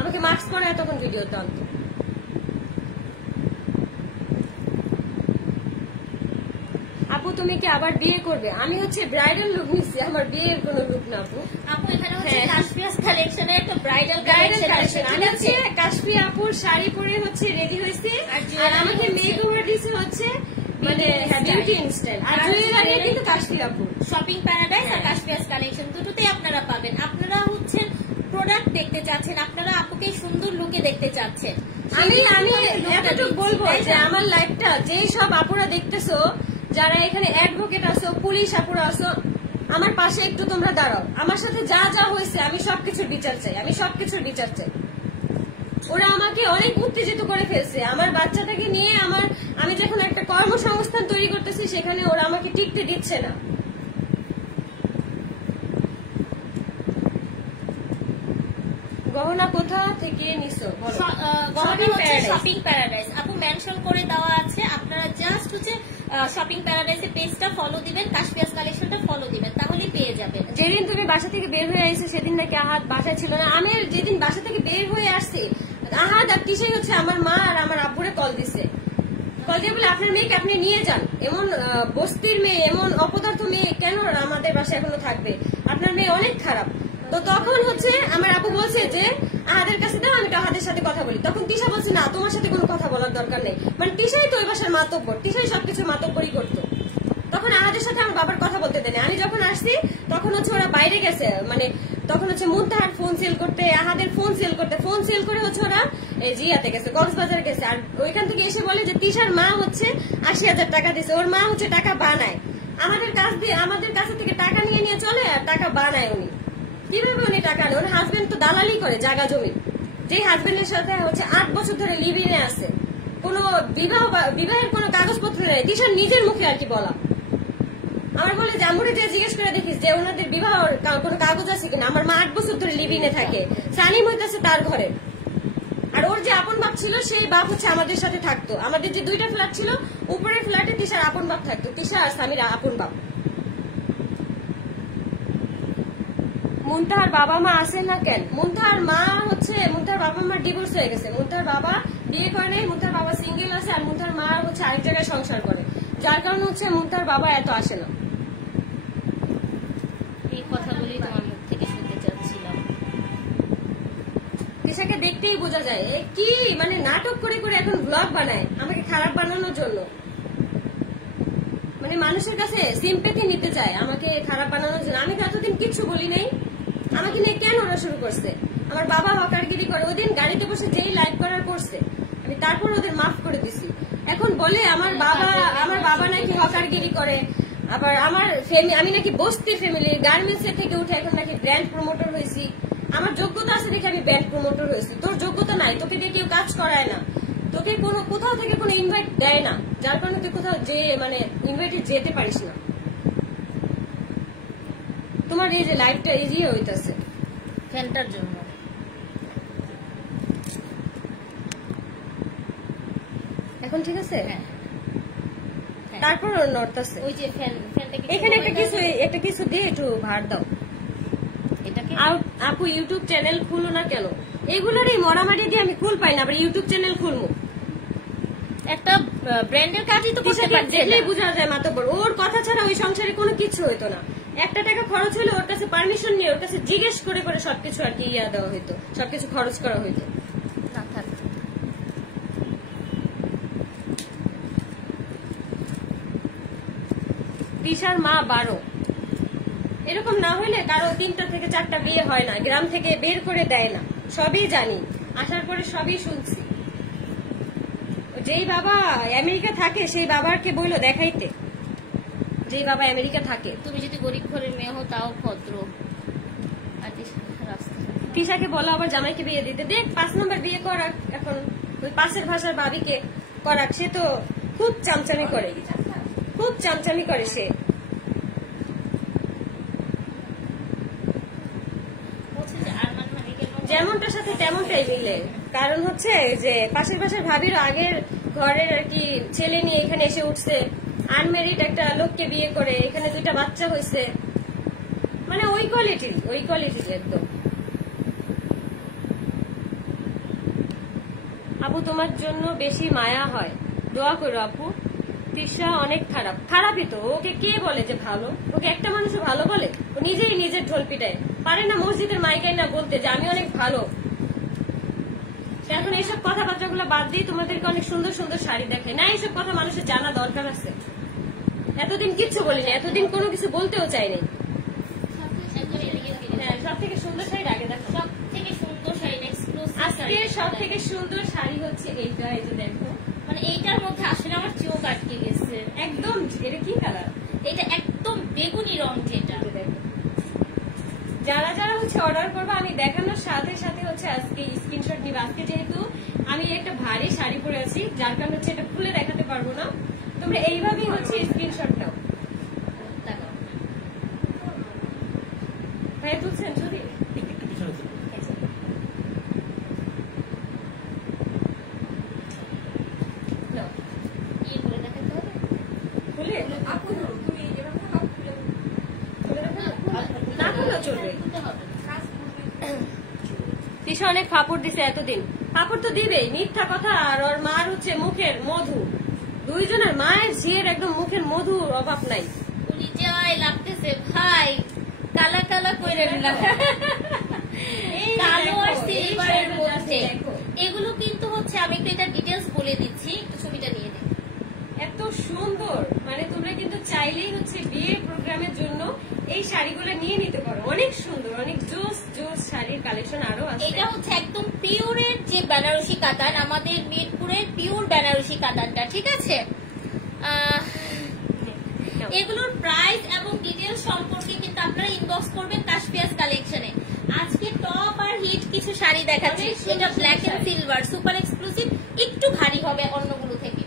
আমাকে মাস্ক পরায় তখন ভিডিওতে আনতো। আপু তুমি কি আবার বিয়ে করবে? আমি হচ্ছে ব্রাইডাল লুক নিচ্ছি, আমার বিয়ের কোনো লুক না আপু। আপু এখানে হচ্ছে কাশফিয়াস কালেকশনের একটা ব্রাইডাল কালেকশন, কালেকশন আমি হচ্ছে কাশফি আপুর শাড়ি পরে হচ্ছে রেডি হয়েছি, আর আমাকে মেকওভার দিছে হচ্ছে মানে বিউটি ইনস্টাইল, আর জুয়েলারি কিন্তু কাশফি আপুর। শপিং প্যারাডাইস আর কাশফিয়াস কালেকশন দুটোতেই আপনারা পাবেন। আপনারা হচ্ছে প্রোডাক্ট দেখতে চাচ্ছেন, আপনারা আপুকে সুন্দর লুকে দেখতে চাচ্ছেন। আমি এতটুকু বলবো যে আমার লাইফটা যে সব আপুরা দেখতেছো, যারা এখানে অ্যাডভোকেট আছো, পুলিশ আপুরা আছো, আমার পাশে একটু তোমরা দাঁড়াও। আমার সাথে যা যা হয়েছে আমি সবকিছুর বিচার চাই, আমি সবকিছুর বিচার চাই। ওরা আমাকে অনেক উত্তেজিত করে ফেলছে, আমার বাচ্চাটাকে নিয়ে আমি যখন একটা কর্মসংস্থান তৈরি করতেছি সেখানে ওরা আমাকে টিকতে দিচ্ছে না। গহনা কোথা থেকে নিছো? শপিং প্যারাডাইস আপু মেনশন করে দেওয়া আছে, আপনারা জাস্ট হচ্ছে শপিং প্যারাডাইসের পেজটা ফলো দিবেন, কাশফিয়াস কালেকশনটা ফলো দিবেন, তাহলেই পেয়ে যাবেন। যেদিন তুমি বাসা থেকে বের হয়ে আসছো সেদিন নাকি আহাদ বাসায় ছিল না। আমি যেদিন বাসা থেকে বের হয়ে আসছি আহাদ আর কিসেই হচ্ছে আমার মা আর আমার আব্বুরে কল দিছে, কল দিয়ে বলে আপনার মেয়েকে আপনি নিয়ে যান, এমন বস্তির মেয়ে এমন অপদার্থ মেয়ে কেন আমাদের বাসায় এখনো থাকবে, আপনার মেয়ে অনেক খারাপ। তো তখন হচ্ছে আমার আপু বলছে যে আহাদের কাছে দাও, আমি আহাদের সাথে কথা বলি। তখন তিশা বলছে না তোমার সাথে কোনো কথা বলার দরকার নেই, মানে তিশাই তো ওই বাসার মাতব্বর, তিশাই সবকিছু মাতব্বরই করতো। তখন আহাদের সাথে আমার বাবার কথা বলতে দেয়নি। আমি যখন আসছি তখন হচ্ছে ওরা বাইরে গেছে, মানে তখন হচ্ছে মুনতাহার ফোন সেল করতে, আহাদের ফোন সেল করতে, ফোন সেল করে হচ্ছে ওরা জিয়াতে গেছে, কক্সবাজার গেছে। আর ওইখান থেকে এসে বলে যে তিশার মা হচ্ছে 80,000 টাকা দিছে, ওর মা হচ্ছে টাকা বানায়, আমাদের কাছে থেকে টাকা নিয়ে নিয়ে চলে আর টাকা বানায়। উনি কিভাবে উনি টাকা নেয়? ওর হাজবেন্ড তো দালালি করে জায়গা জমি, যে হাজবেন্ডের সাথে হচ্ছে 8 বছর ধরে লিভিনে আছে, কোনো বিবাহের কোনো কাগজপত্র নেই, তিশার নিজের মুখে আর কি বলা। আমার বলে যে আমরে যে জিজ্ঞেস করে দেখিস যে ওনাদের বিবাহ কোনো কাগজ আছে কিনা। আমার মা 8 বছর ধরে লিভিনে থাকে, সানিম হইতেছে তার ঘরে, আর ওর যে আপন বাপ ছিল সেই বাপ হচ্ছে আমাদের সাথে থাকতো। আমাদের যে 2টা ফ্ল্যাট ছিল, উপরের ফ্ল্যাটে তিশার আপন বাপ থাকতো, তিশা আর স্বামীর আপন বাপ। মুনতাহার বাবা মা আসে না কেন? মুনতাহার বাবা মা ডিভোর্স হয়ে গেছে, মুনতাহার বাবা বিয়ে করে নাই, মুনতার বাবা সিঙ্গেল আছে, আর মুনতার মা হচ্ছে আরেক জায়গায় সংসার করে, যার কারণে হচ্ছে মুনতার বাবা এত আসে না। এই কথাগুলি তোমার মুখ থেকে শুনতে চাচ্ছিলাম। তিশাকে দেখতেই বোঝা যায় এ কি মানে নাটক করে করে এখন ব্লগ বানায় আমাকে খারাপ বানানোর জন্য, মানে মানুষের কাছে সিম্পেথি নিতে চায় আমাকে খারাপ বানানোর জন্য। আমি তো এতদিন কিচ্ছু বলি নাই, আমাকে নিয়ে কেন ওরা শুরু করছে? আমার বাবা হকারগিরি করে, ওদিন গাড়িতে বসে যেই লাইভ করার করছে আমি তারপর ওদের মাফ করে দিছি। এখন বলে আমার বাবা নাকি হকারগিরি করে, আবার আমার আমি নাকি বস্তি ফ্যামিলির গার্মেন্টস থেকে উঠে এখন নাকি ব্র্যান্ড প্রমোটর হয়েছি। আমার যোগ্যতা আছে দেখে আমি ব্র্যান্ড প্রমোটর হয়েছি, তোর যোগ্যতা নাই, তোকে দিয়ে কেউ কাজ করায় না, তোকে কোনো কোথাও থেকে কোনো ইনভাইট দেয় না, যার কারণে তুই কোথাও যে মানে ইনভাইটে যেতে পারিস না। তোমার এই যে লাইফটা ইজি হইতাছে ফ্যানটার জন্য। এখন ঠিক আছে? হ্যাঁ। তারপর নড়তাছে। ওই যে ফ্যানটাকে এখানে একটা কিছু দিয়ে একটু ভার দাও। এটাকে আপু ইউটিউব চ্যানেল খুলো না কেন? এগুলোরই মরামারি দিয়ে আমি কুল পাই না, আবার ইউটিউব চ্যানেল খুলবো। একটা ব্র্যান্ডের কাজই তো করতে পারছে না। দেখলেই বোঝা যায় মাতব্বর, ওর কথা ছাড়া ওই সংসারে কোনো কিছু হইতো না। একটা টাকা খরচ হলে ওর কাছে পারমিশন নিয়ে ওর কাছে জিজ্ঞেস করে করে সবকিছু আর কি ইয়া দেওয়া হইতো, সবকিছু খরচ করা হইতো। না থাক। তিশার মা 12, এরকম না হইলে কারো 3টা থেকে 4টা বিয়ে হয় না, গ্রাম থেকে বের করে দেয় না, সবই জানি, আসার পরে সবই শুনছি। যেই বাবা আমেরিকা থাকে সেই বাবাকে বইলো দেখাইতে, যেই বাবা আমেরিকা থাকে। তুমি যদি গরিব ঘরের মেয়ে হো তাও ভদ্র। আর রাস্তা তিশাকে বলো আবার জামাইকে বিয়ে দিতে, দেখ 5 নম্বর বিয়ে করাক, এখন ওই পাশের ভাষার ভাবিকে করাক, সে তো খুব চামচামি করে, খুব চামচামি করে সে। যেমনটার সাথে তেমনটাই মিলে, কারণ হচ্ছে যে পাশের পাশের ভাবির আগের ঘরের আর কি ছেলে নিয়ে এখানে এসে উঠছে, আনমেরিড একটা লোককে বিয়ে করে, এখানে 2টা বাচ্চা হয়েছে, মানে ওই কোয়ালিটির একদম। আপু তোমার জন্য বেশি মায়া হয়, দোয়া করো আপু। তিশা অনেক খারাপই তো, ওকে কে বলে যে ভালো? ওকে একটা মানুষও ভালো বলে? ও নিজেই নিজের ঢোল পিটায়, পারে না মসজিদের মাইকায় না বলতে যে আমি অনেক ভালো। এখন এইসব কথাবার্তা গুলো বাদ দিয়ে তোমাদেরকে অনেক সুন্দর সুন্দর শাড়ি দেখায় না, এইসব কথা মানুষের জানা দরকার আছে। এতদিন কিচ্ছু বলিনি, এতদিন কোনো কিছু বলতেও চাইনি। হ্যাঁ, সব থেকে সুন্দর শাড়ি আগে দেখো। সব থেকে সুন্দর শাড়ি আজকে সব থেকে সুন্দর শাড়ি হচ্ছে এইটা, এই যে দেখো, মানে এইটার মধ্যে আসলে আমার চোখ আটকে গেছে একদম। এটা কি কালার? এটা একদম বেগুনি রং। যেটা দেখো, যারা যারা হচ্ছে অর্ডার করবে আমি দেখানোর সাথে সাথে হচ্ছে আজকে স্ক্রিনশট নিবে। আজকে যেহেতু আমি একটা ভারী শাড়ি পরে আছি, যার কারণে হচ্ছে এটা খুলে দেখাতে পারবো না, তোমরা এইভাবেই হচ্ছে স্ক্রিনশট নাও। ভাই তুলছেন যদি তিশা অনেক ফাপড় দিছে এতদিন, ফাপড় তো দিবেই, মিথ্যা কথা আর ওর মার হচ্ছে মুখের মধু, দুইজনের মায়ের ঝিয়ের একদম মুখের মধুর অভাব নাই। যায় লাগতেছে ভাই, কালা কালা করে নিলাম কালো আর সিলভারের মধ্যে। এগুলো কিন্তু হচ্ছে আমি একটু এটা ডিটেলস বলে দিচ্ছি, একটু ছবিটা নিয়ে দিই। এত সুন্দর, মানে তোমরা কিন্তু চাইলেই হচ্ছে বিয়ের প্রোগ্রামের জন্য এই শাড়িগুলো নিয়ে নিতে পারো, অনেক সুন্দর, অনেক জোস জোস শাড়ির কালেকশন আরো আছে। এটা হচ্ছে একদম পিওরের যে বেনারসি কাতান, আমাদের মিরপুরের পিওর বেনারসি কাতানটা, ঠিক আছে? এগুলোর প্রাইস এবং ডিটেলস সম্পর্কে কিন্তু আপনারা ইনবক্স করবেন কাশপিয়াস কালেকশনে। আজকে টপ আর হিট কিছু শাড়ি দেখাচ্ছি, এটা black and silver, super exclusive, একটু ভারী হবে অন্যগুলো থেকে।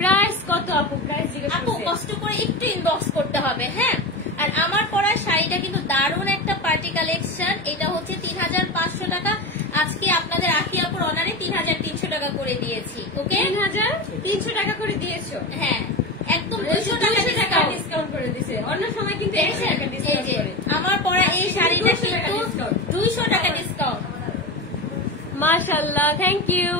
প্রাইস কত আপু? প্রাইস জিজ্ঞেস আপু কষ্ট করে একটু ইনবক্স করতে হবে, হ্যাঁ। আর আমার পরা শাড়িটা কিন্তু দারুণ একটা পার্টি কালেকশন, এটা হচ্ছে 3500 টাকা। আজকে আপনাদের আখি আপুর অনারে 3300 টাকা করে দিয়েছি। ওকে, 3300 টাকা করে দিয়েছো? হ্যাঁ, একদম 200 টাকা ডিসকাউন্ট করে দিয়েছে। অন্য সময় কিন্তু 100 টাকা ডিসকাউন্ট করে। আমার পরা এই শাড়িটা কিন্তু 200 টাকা ডিসকাউন্ট। মাশাআল্লাহ, থ্যাংক ইউ।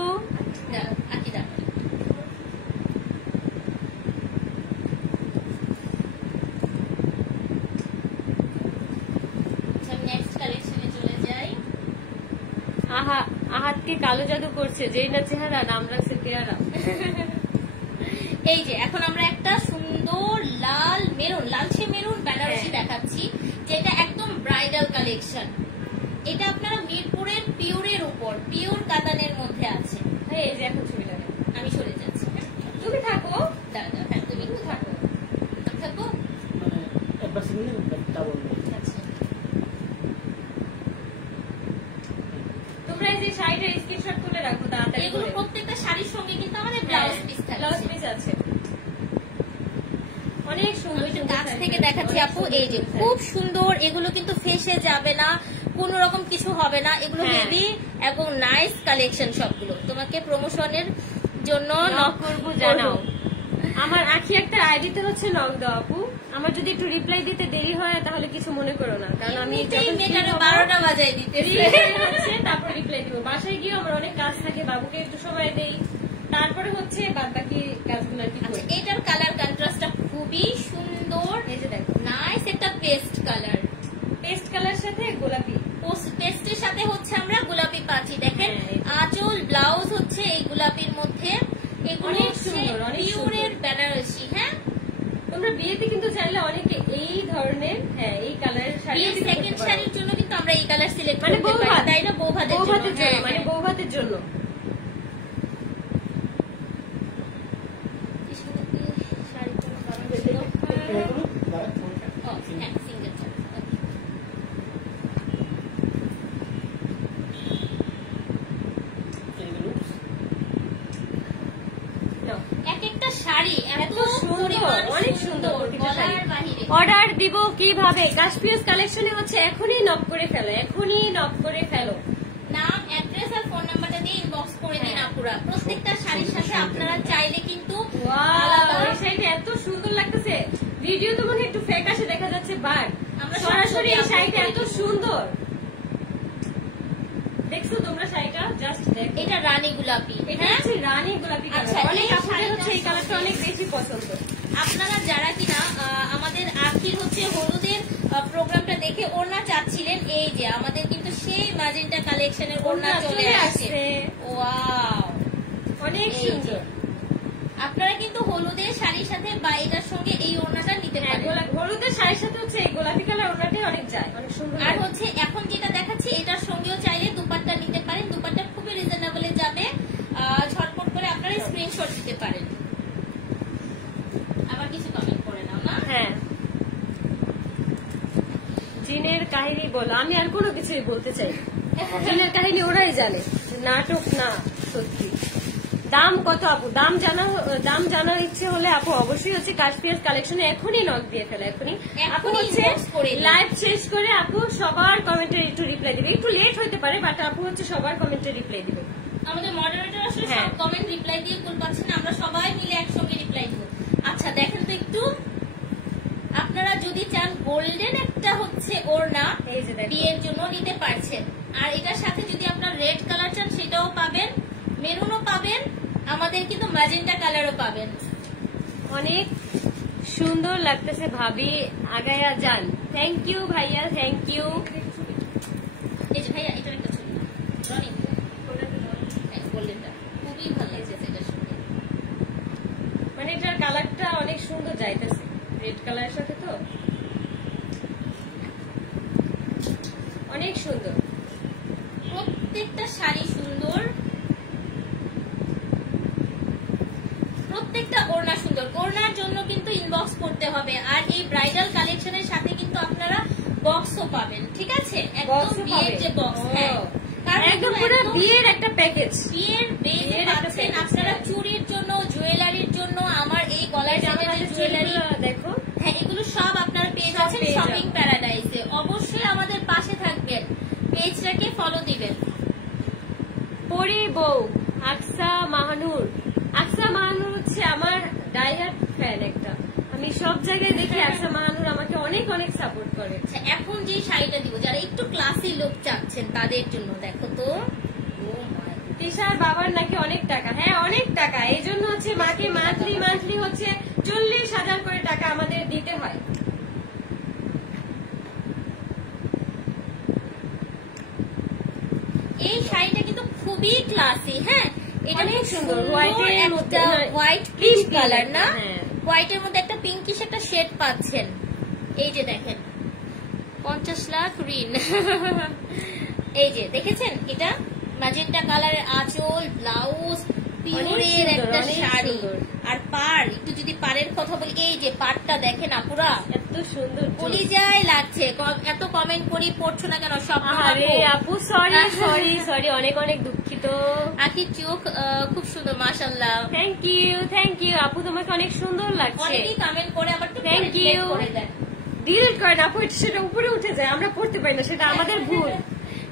চাঁদকে কালো জাদু করছে, যেই না চেহারা নাম রাখছে পেয়ারা। এই যে এখন আমরা একটা সুন্দর লাল মেরুন, লালচে মেরুন বেনারসি দেখাচ্ছি, যেটা একদম ব্রাইডাল কালেকশন। এটা আপনারা মিরপুরের পিওরের উপর, পিওর কাতানের মধ্যে আছে। এই যে এখন ছবি লাগে, আমি সরে যাচ্ছি। তুমি থাকো, দাদা হ্যাঁ তুমি একটু থাকো, থাকো। একবার সিগন্যাল ডাবল আচ্ছা তোমরা এই যে শাড়িটার স্ক্রিনশট তুলে রাখো তাড়াতাড়ি। এগুলো প্রত্যেকটা শাড়ির সঙ্গে কিন্তু আমাদের ব্লাউজ পিস ব্লাউজ থাকছে। পিস আছে, অনেক সুন্দর। আমি একটু কাছ থেকে দেখাচ্ছি আপু, এই যে খুব সুন্দর। এগুলো কিন্তু ফেসে যাবে না, কোন রকম কিছু হবে না। এগুলো হ্যাঁ। হেভি এবং নাইস কালেকশন সবগুলো। তোমাকে প্রমোশনের জন্য নক করবো, জানাও। আমার আখি একটা আইডিতে হচ্ছে নক দাও আপু। আমার যদি একটু রিপ্লাই দিতে দেরি হয় তাহলে কিছু মনে করো না, কারণ আমি যখন মেটারে 12টা বাজায় দিতে হচ্ছে তারপর রিপ্লাই দিব। বাসায় গিয়ে আমার অনেক কাজ থাকে, বাবুকে একটু সময় দেই, তারপরে হচ্ছে বাদ বাকি কাজগুলো আর কি করি। আচ্ছা, এটার কালার কন্ট্রাস্টটা খুবই সুন্দর, এই যে দেখো, নাইস একটা পেস্ট কালার। পেস্ট কালার সাথে গোলাপি, পেস্টের সাথে হচ্ছে আমরা গোলাপি পাচ্ছি। দেখেন হ্যাঁ, আঁচল ব্লাউজ হচ্ছে এই গোলাপির মধ্যে। এগুলো অনেক হচ্ছে সুন্দর, অনেক পিওরের সুন্দর। বেনারসি। হ্যাঁ, তোমরা বিয়েতে কিন্তু চাইলে অনেকে এই ধরনের, হ্যাঁ এই কালারের শাড়ি বিয়ের সেকেন্ড শাড়ির জন্য কিন্তু আমরা এই কালার সিলেক্ট মানে করতে পারি, বৌভাত, তাই না? বৌভাতের জন্য, বৌভাতের জন্য, হ্যাঁ, মানে হ্যাঁ। বৌভাতের জন্য। শাড়িটা কালার হ্যাঁ, সিঙ্গেল শাড়ি। নাও। এক একটা শাড়ি এত এত সুন্দর, পরিমাণ অনেক সুন্দর প্রতিটা শাড়ি। গলার বাহিরে। অর্ডার দিব কিভাবে? কাশ্মীরস কালেকশনে হচ্ছে এখনই নক করে ফেলো, এখনই নক করে ফেলো। নাম, অ্যাড্রেস আর ফোন নাম্বারটা দিয়ে ইনবক্স করে দিন হ্যাঁ। আপুরা। প্রত্যেকটা শাড়ির সাথে আপনারা চাইলে কিন্তু ওয়াও, এই শাড়িটা এত সুন্দর লাগতেছে। ভিডিও তো মনে হয় একটু ফেক আসে দেখা যাচ্ছে, বাট আমরা সরাসরি এই সরাসরি শাড়িটা এত আপলোড সুন্দর। দেখছো তোমরা শাড়িটা? জাস্ট দেখো, এটা রানী গোলাপি। এটা হ্যাঁ, হচ্ছে রানী গোলাপি কালার। আচ্ছা, অনেক এই আপুদের হচ্ছে এই শাড়িটার কালারটা সঙ্গে- অনেক বেশি পছন্দ। আপনারা যারা কিনা আমাদের আখির হচ্ছে হলুদের প্রোগ্রামটা দেখে ওড়না চাচ্ছিলেন, এই যে আমাদের কিন্তু সেই ম্যাজেন্টা কালেকশনের ওড়না চলে আসছে। ওয়াও, অনেক এই যে। সুন্দর। আপনারা কিন্তু হলুদের শাড়ির সাথে বা এটার সঙ্গে এই ওড়নাটা নিতে হ্যাঁ, পারেন। হলুদের শাড়ির সাথে হচ্ছে এই গোলাপি কালার ওনাটাই অনেক যায়, অনেক সুন্দর আর লাগে। হচ্ছে এখন যেটা দেখাচ্ছি এটার সঙ্গেও চাইলে দুপাট্টা নিতে পারেন। দুপাট্টা খুবই রিজনেবলে যাবে, ঝটপট করে আপনারা স্ক্রিনশট দিতে পারেন। আবার কিছু কমেন্ট করে নাও না। হ্যাঁ, জিনের কাহিনী বলো, আমি আর কোনো কিছুই বলতে চাই না। জিনের কাহিনী ওরাই জানে, নাটক না সত্যি। দাম কত আপু? দাম জানার ইচ্ছে হলে আপু অবশ্যই হচ্ছে কাশ্মীর কালেকশনে এখনই নক দিয়ে ফেলে, এখনই। আপু এখনই হচ্ছে inbox করে দিন। লাইভ শেষ করে আপু সবার কমেন্টের একটু রিপ্লাই দিবে, একটু লেট হতে পারে, বাট আপু হচ্ছে সবার কমেন্টের রিপ্লাই দিবে। আমাদের মডারেটর আসলে হ্যাঁ। সব কমেন্ট রিপ্লাই দিয়ে কুল পাচ্ছেন না, আমরা সবাই মিলে একসঙ্গে রিপ্লাই দিব। আচ্ছা দেখেন তো একটু, আপনারা যদি চান গোল্ডেন একটা হচ্ছে ওড়না এই যে দেখো, বিয়ের জন্য নিতে পারছেন, আর এটার সাথে যদি আপনার রেড কালার চান সেটাও পাবেন, মেরুনও পাবেন, আমাদের কিন্তু ম্যাজেন্টা কালারও পাবেন। অনেক সুন্দর লাগতেছে ভাবি, আগায়া যান। থ্যাংক ইউ ভাইয়া, থ্যাংক ইউ। এই যে ভাইয়া এটার একটা ছবি রনিং গোল্ডেনটা খুবই ভালো লাগছে এটার সঙ্গে। মানে এটার কালারটা অনেক সুন্দর যাইতেছে রেড কালারের সাথে, তো অনেক সুন্দর। প্রত্যেকটা শাড়ি সুন্দর, প্রত্যেকটা ওড়না সুন্দর। ওড়নার জন্য কিন্তু ইনবক্স করতে হবে, আর এই ব্রাইডাল কালেকশনের সাথে কিন্তু আপনারা বক্সও পাবেন, ঠিক আছে? একদম বক্সও বিয়ের পাবে। যে বক্স, ও। হ্যাঁ, কারণ একদম এগুলো পুরো একদম বিয়ের একটা প্যাকেজ। বিয়ের বেজ বিয়ের একটা পাচ্ছেন package, আপনারা, হ্যাঁ। চুড়ির জন্য, জুয়েলারির জন্য, আমার এই গলার আমাদের জুয়েলারি, দেখো, হ্যাঁ এগুলো সব আপনারা পেয়ে সব যাচ্ছেন পেয়ে শপিং যাবেন। প্যারাডাইসে। অবশ্যই আমাদের পাশে থাকবেন, পেজটাকে ফলো দিবেন। পরি বউ আকসা মাহানুর। আকসা মাহানুর হচ্ছে আমার ডাইহার্ট ফ্যান একটা, আমি সব জায়গায় দেখি আকসা মাহানুর আমাকে অনেক অনেক সাপোর্ট করে। আচ্ছা, এখন যে শাড়িটা দিব যারা একটু ক্লাসি লুক চাচ্ছেন তাদের জন্য, দেখো তো, তিশার বাবার নাকি অনেক টাকা, হ্যাঁ অনেক টাকা, এই জন্য হচ্ছে মাকে মান্থলি হচ্ছে 40,000 করে টাকা আমাদের দিতে হয়। এই শাড়িটা কিন্তু খুবই ক্লাসি। হ্যাঁ, এটা অনেক খুব সুন্দর, সুন্দর হোয়াইটের একটা মধ্যে, হ্যাঁ, হোয়াইট pink পিচ কালার না, হ্যাঁ। হোয়াইটের মধ্যে একটা পিঙ্কিশ একটা শেড পাচ্ছেন। এই যে দেখেন 50 লাখ ঋণ। এই যে দেখেছেন, এটা ম্যাজেন্টা কালারের আঁচল, ব্লাউজ, পিওরের সুন্দর, একটা অনেক শাড়ি। সুন্দর। আর পাড়, একটু যদি পাড়ের কথা বলি, এই যে পাড়টা দেখেন আপুরা, এত সুন্দর কলিজায় লাগছে। এত কমেন্ট করি, পড়ছো না কেন সব? আরে আপু সরি সরি সরি, অনেক অনেক দুঃখিত। আখির চোখ খুব সুন্দর, মাশাআল্লাহ। থ্যাংক ইউ আপু, তোমাকে অনেক সুন্দর লাগছে। অনেকেই কমেন্ট করে আবার একটু Thank delete you. করে দেন। ডিলিট করেন আপু, সেটা উপরে উঠে যায়, আমরা পড়তে পারি না, সেটা আমাদের ভুল।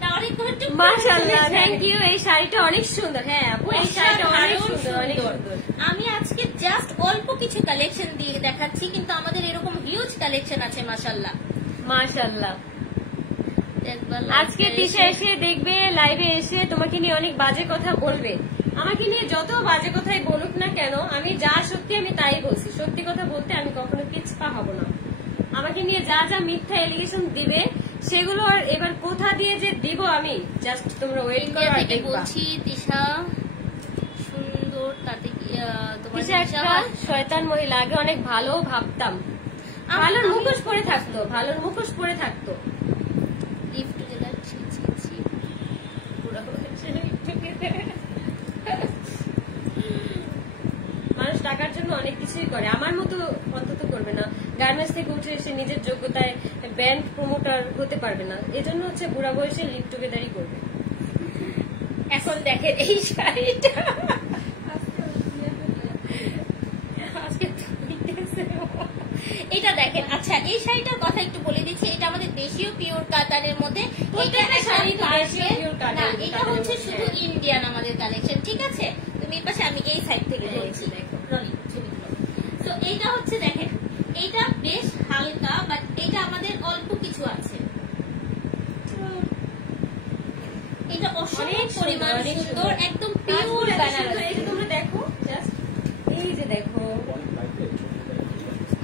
না, অনেক করে একটু মাশাআল্লাহ, চলে যায়। Thank you. এই শাড়িটা অনেক সুন্দর। হ্যাঁ আপু, এই শাড়িটা অনেক অসাধারণ সুন্দর, অনেক সুন্দর। সুন্দর। আমি আজকে জাস্ট অল্প কিছু কালেকশন দিয়ে দেখাচ্ছি, কিন্তু আমাদের এরকম হিউজ কালেকশন আছে মাশাআল্লাহ। মাশাআল্লাহ। একবার আজকে তিশা এসে দেখবে, লাইভে এসে তোমাকে নিয়ে অনেক বাজে কথা বলবে। আমাকে নিয়ে যত বাজে কথাই বলুক না কেন, আমি যা সত্যি আমি তাই বলছি। সত্যি কথা বলতে আমি কখনো পিছপা হব না। আমাকে নিয়ে যা যা মিথ্যা এলিগেশন দিবে, সেগুলো আর এবার কোথা দিয়ে যে দিব আমি, জাস্ট তোমরা ওয়েট করো ইন্ডিয়া আর থেকে দেখবা। বলছি তিশা সুন্দর, তাতে কি তোমার তিশা একটা শয়তান মহিলা, আগে অনেক ভালো ভাবতাম। ভালোর মুখোশ পরে থাকতো, ভালোর মুখোশ পরে থাকতো। লিভ টুগেদার, ছি ছি ছি। মানুষ টাকার জন্য অনেক কিছুই করে, আমার মতো অন্তত করবে না। গার্মেন্টস থেকে উঠে এসে নিজের যোগ্যতায় ব্যান্ড প্রমোটার হতে পারবে না, এজন্য হচ্ছে বুড়া বয়সে লিভ টুগেদারই করবে। এখন দেখেন এই শাড়িটা, আজকে ধুইতেছে। এটা দেখেন, আচ্ছা এই শাড়িটার কথা একটু বলে দিচ্ছি। এটা আমাদের দেশীয় পিওর কাতানের মধ্যে। এটা একটা শাড়ি তো পার্সেল দেশীয় pure cotton, না, এটা cotton হচ্ছে এর শুধু মধ্যে। ইন্ডিয়ান আমাদের কালেকশন, ঠিক আছে? তুমি এই পাশে, আমি এই সাইড থেকে হ্যাঁ, বলছি। দেখো। রনি, ছবি তুলো। তো এইটা হচ্ছে দেখেন, এইটা বেশ হালকা, বাট এটা আমাদের অল্প কিছু আছে। এটা অনেক পরিমাণ অনেক সুন্দর, একদম পিওর পিওর বেনারসি। এই যে তোমরা দেখো, জাস্ট এই যে দেখো,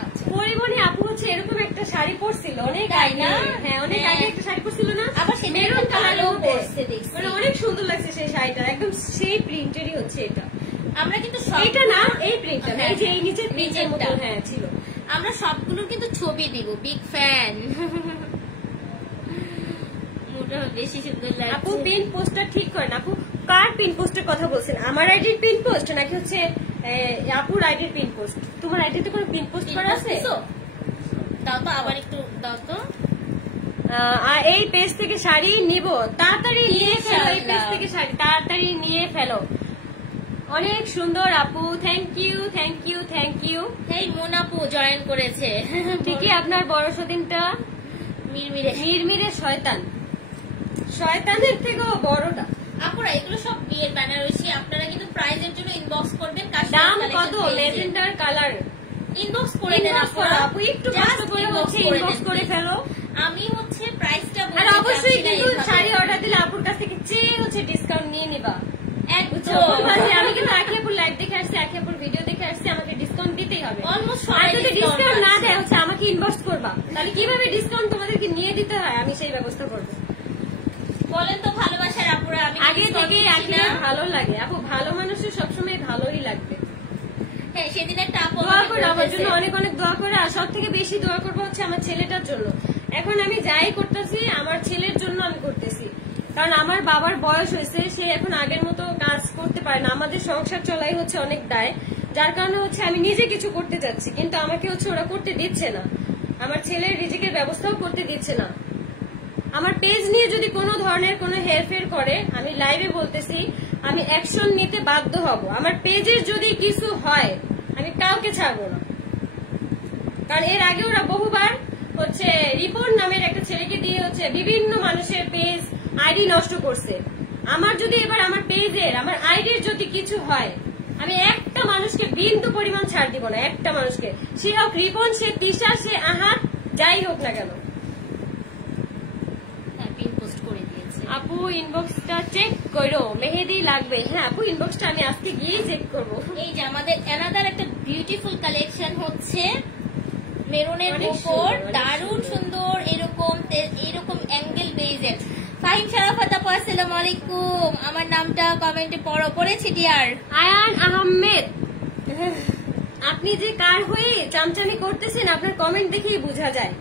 আচ্ছা, পরিমণি আপু হচ্ছে এরকম একটা শাড়ি পরছিল অনেক তাই আগে। না? হ্যাঁ, অনেক হ্যাঁ। আগে একটা শাড়ি পরছিল না, আবার সেটা মেরুন একটা কালারের কালো মধ্যে। পরছে দেখছি। মানে অনেক সুন্দর লাগছে সেই শাড়িটা, একদম সেই প্রিন্টেরই হচ্ছে এটা। আমরা কিন্তু সব এটা না, এই প্রিন্টটা না, হ্যাঁ, এই যে এই নিচের প্রিন্টের নিচেরটা। মতো, হ্যাঁ ছিল। আমরা সবগুলোর কিন্তু ছবি দিব, বিগ ফ্যান। মোটা বেশি সুন্দর আপু লাগছে। পিন পোস্টটা ঠিক করেন। আপু কার পিন পোস্টের কথা বলছেন? আমার আইডির পিন পোস্ট নাকি হচ্ছে আপুর আইডির পিন পোস্ট? তোমার আইডিতে কোনো পিন পোস্ট করা আছে? দাও তো, আবার একটু দাও তো। এই পেজ থেকে শাড়ি নিব, তাড়াতাড়ি নিয়ে ফেলো। এই পেজ থেকে শাড়ি তাড়াতাড়ি নিয়ে ফেলো। অনেক সুন্দর আপু, thank you thank you thank you. এই মোনাপু জয়েন করেছে। ঠিকই, আপনার বড় সদিনটা মিরমিরে। মিরমিরে শয়তান, শয়তানের থেকেও বড়টা। আপুরা এগুলো সব বিয়ের বেনারসি। আপনারা কিন্তু প্রাইজের জন্য ইনবক্স করবেন। দাম কত? Legendre colour. ইনবক্স করে দেন ইনবক্স করো আপু, একটু কষ্ট করে হচ্ছে ইনবক্স করে ফেলো। আমি হচ্ছে প্রাইসটা বলে আর অবশ্যই দিচ্ছি, কিন্তু এইভাবে। শাড়ি অর্ডার দিলে আপুর কাছ থেকে চেয়ে হচ্ছে ডিসকাউন্ট নিয়ে নিবা। একদম। আমি কিন্তু আখিয়াপুর লাইভ দেখে আসছি, আখিয়াপুর ভিডিও দেখে আসছি, আমাকে ডিসকাউন্ট দিতেই হবে। অলমোস্ট আর সবাই যদি ডিসকাউন্ট ডিসকাউন্ট না আছে। দেয় হচ্ছে আমাকে ইনবক্স করবা, তাহলে কিভাবে ডিসকাউন্ট তোমাদেরকে নিয়ে দিতে হয় আমি সেই ব্যবস্থা করবো। বলেন তো ভালোবাসার আপুরা, আমি আগে discount থেকেই দিচ্ছি আখিয়া না। ভালো লাগে আপু, ভালো মানুষের সবসময় ভালোই লাগবে। হ্যাঁ, সেদিন একটা আপু দোয়া আমাকে করো আমার জন্য, বলতেছে, অনেক অনেক দোয়া করো। আর সব থেকে বেশি দোয়া করবো হচ্ছে আমার ছেলেটার জন্য। এখন আমি যাই করতেছি আমার ছেলের জন্য আমি করতেছি, কারণ আমার বাবার বয়স হয়েছে, সে এখন আগের মতো কাজ করতে পারে না। আমাদের সংসার চলাই হচ্ছে অনেক দায়, যার কারণে হচ্ছে আমি নিজে কিছু করতে যাচ্ছি, কিন্তু আমাকে হচ্ছে ওরা করতে দিচ্ছে না। আমার ছেলের রিজিকের ব্যবস্থাও করতে দিচ্ছে না। আমার পেজ নিয়ে যদি কোনো ধরনের কোনো হেরফের করে, আমি লাইভে বলতেছি, আমি অ্যাকশন নিতে বাধ্য হব। আমার পেজের যদি কিছু হয় আমি কাউকে ছাড়বো না, কারণ এর আগে ওরা বহুবার হচ্ছে রিপোর্ট নামের একটা ছেলেকে দিয়ে হচ্ছে বিভিন্ন মানুষের পেজ আইডি নষ্ট করছে। আমার যদি এবার আমার পেজের আমার আইডির যদি কিছু হয়, আমি একটা মানুষকে বিন্দু পরিমাণ ছাড় দিব না, একটা মানুষকে। সে হোক রিপন, সে তিশা, সে আহাত, যাই হোক না কেন। হ্যাঁ, পিন পোস্ট করে দিয়েছে। আপু ইনবক্সটা চেক করো, মেহেদি লাগবে। হ্যাঁ আপু, ইনবক্সটা আমি আজকে গিয়ে চেক করবো। এই যে আমাদের অ্যানাদার একটা বিউটিফুল কালেকশন হচ্ছে মেরুনের অনেক উপর, সুন্দর, অনেক দারুণ সুন্দর। সুন্দর, এরকম অ্যাঙ্গেল বেজের ফাহিম শারাফাত আপু আসসালামু আলাইকুম। আমার নামটা কমেন্টে পড়েছি ডিয়ার। আয়ান আহমেদ, আপনি যে কার হয়ে চামচামি করতেছেন আপনার কমেন্ট দেখেই বোঝা যায়।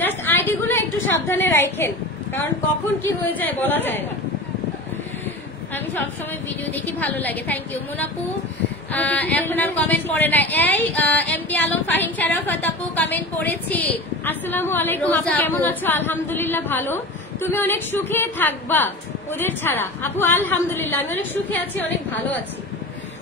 জাস্ট আইডি গুলো একটু সাবধানে রাখেন, কারণ কখন কি হয়ে যায় বলা যায় না। আমি সবসময় ভিডিও দেখি, ভালো লাগে। থ্যাংক ইউ মুনাপু। এখন আর কমেন্ট পড়ে না। এই এমডি আলম ফাহিম শারাফাত আপু কমেন্ট পড়েছি। আসসালামু আলাইকুম আপু, রোজা কেমন আপু। আছো? আলহামদুলিল্লাহ ভালো। তুমি অনেক সুখে থাকবা ওদের ছাড়া। আপু আলহামদুলিল্লাহ আমি অনেক সুখে আছি, অনেক ভালো আছি।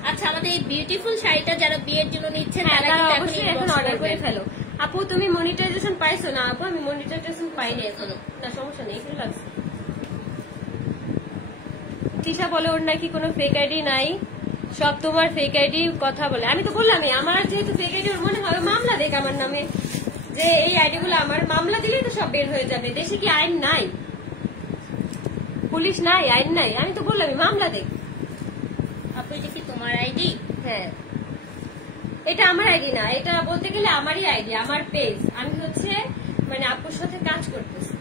আচ্ছা, আমাদের এই বিউটিফুল শাড়িটা যারা বিয়ের জন্য নিচ্ছেন হ্যাঁ, তারা তারা কিন্তু অবশ্যই এখন inbox অর্ডার করে করবেন। ফেলো। আপু তুমি মনিটাইজেশন পাইছো না? আপু আমি মনিটাইজেশন পাইনি এখনো। না সমস্যা নেই, এগুলো লাগছে। তিশা বলে ওর নাকি কোনো ফেক আইডি নাই, সব তোমার ফেক আইডি কথা বলে। আমি তো বললামই আমার যেহেতু ফেক আইডি, ওর মনে হবে মামলা দেখ আমার নামে, যে এই আইডি গুলো আমার, মামলা দিলেই তো সব বের হয়ে যাবে। দেশে কি আইন নাই? পুলিশ নাই, আইন নাই? আমি তো বললামই মামলা দেখ। আপু এটা কি তোমার আইডি? হ্যাঁ, এটা আমার আইডি না, এটা বলতে গেলে আমারই আইডি, আমার পেজ। আমি হচ্ছে মানে আপুর সাথে কাজ করতেছি।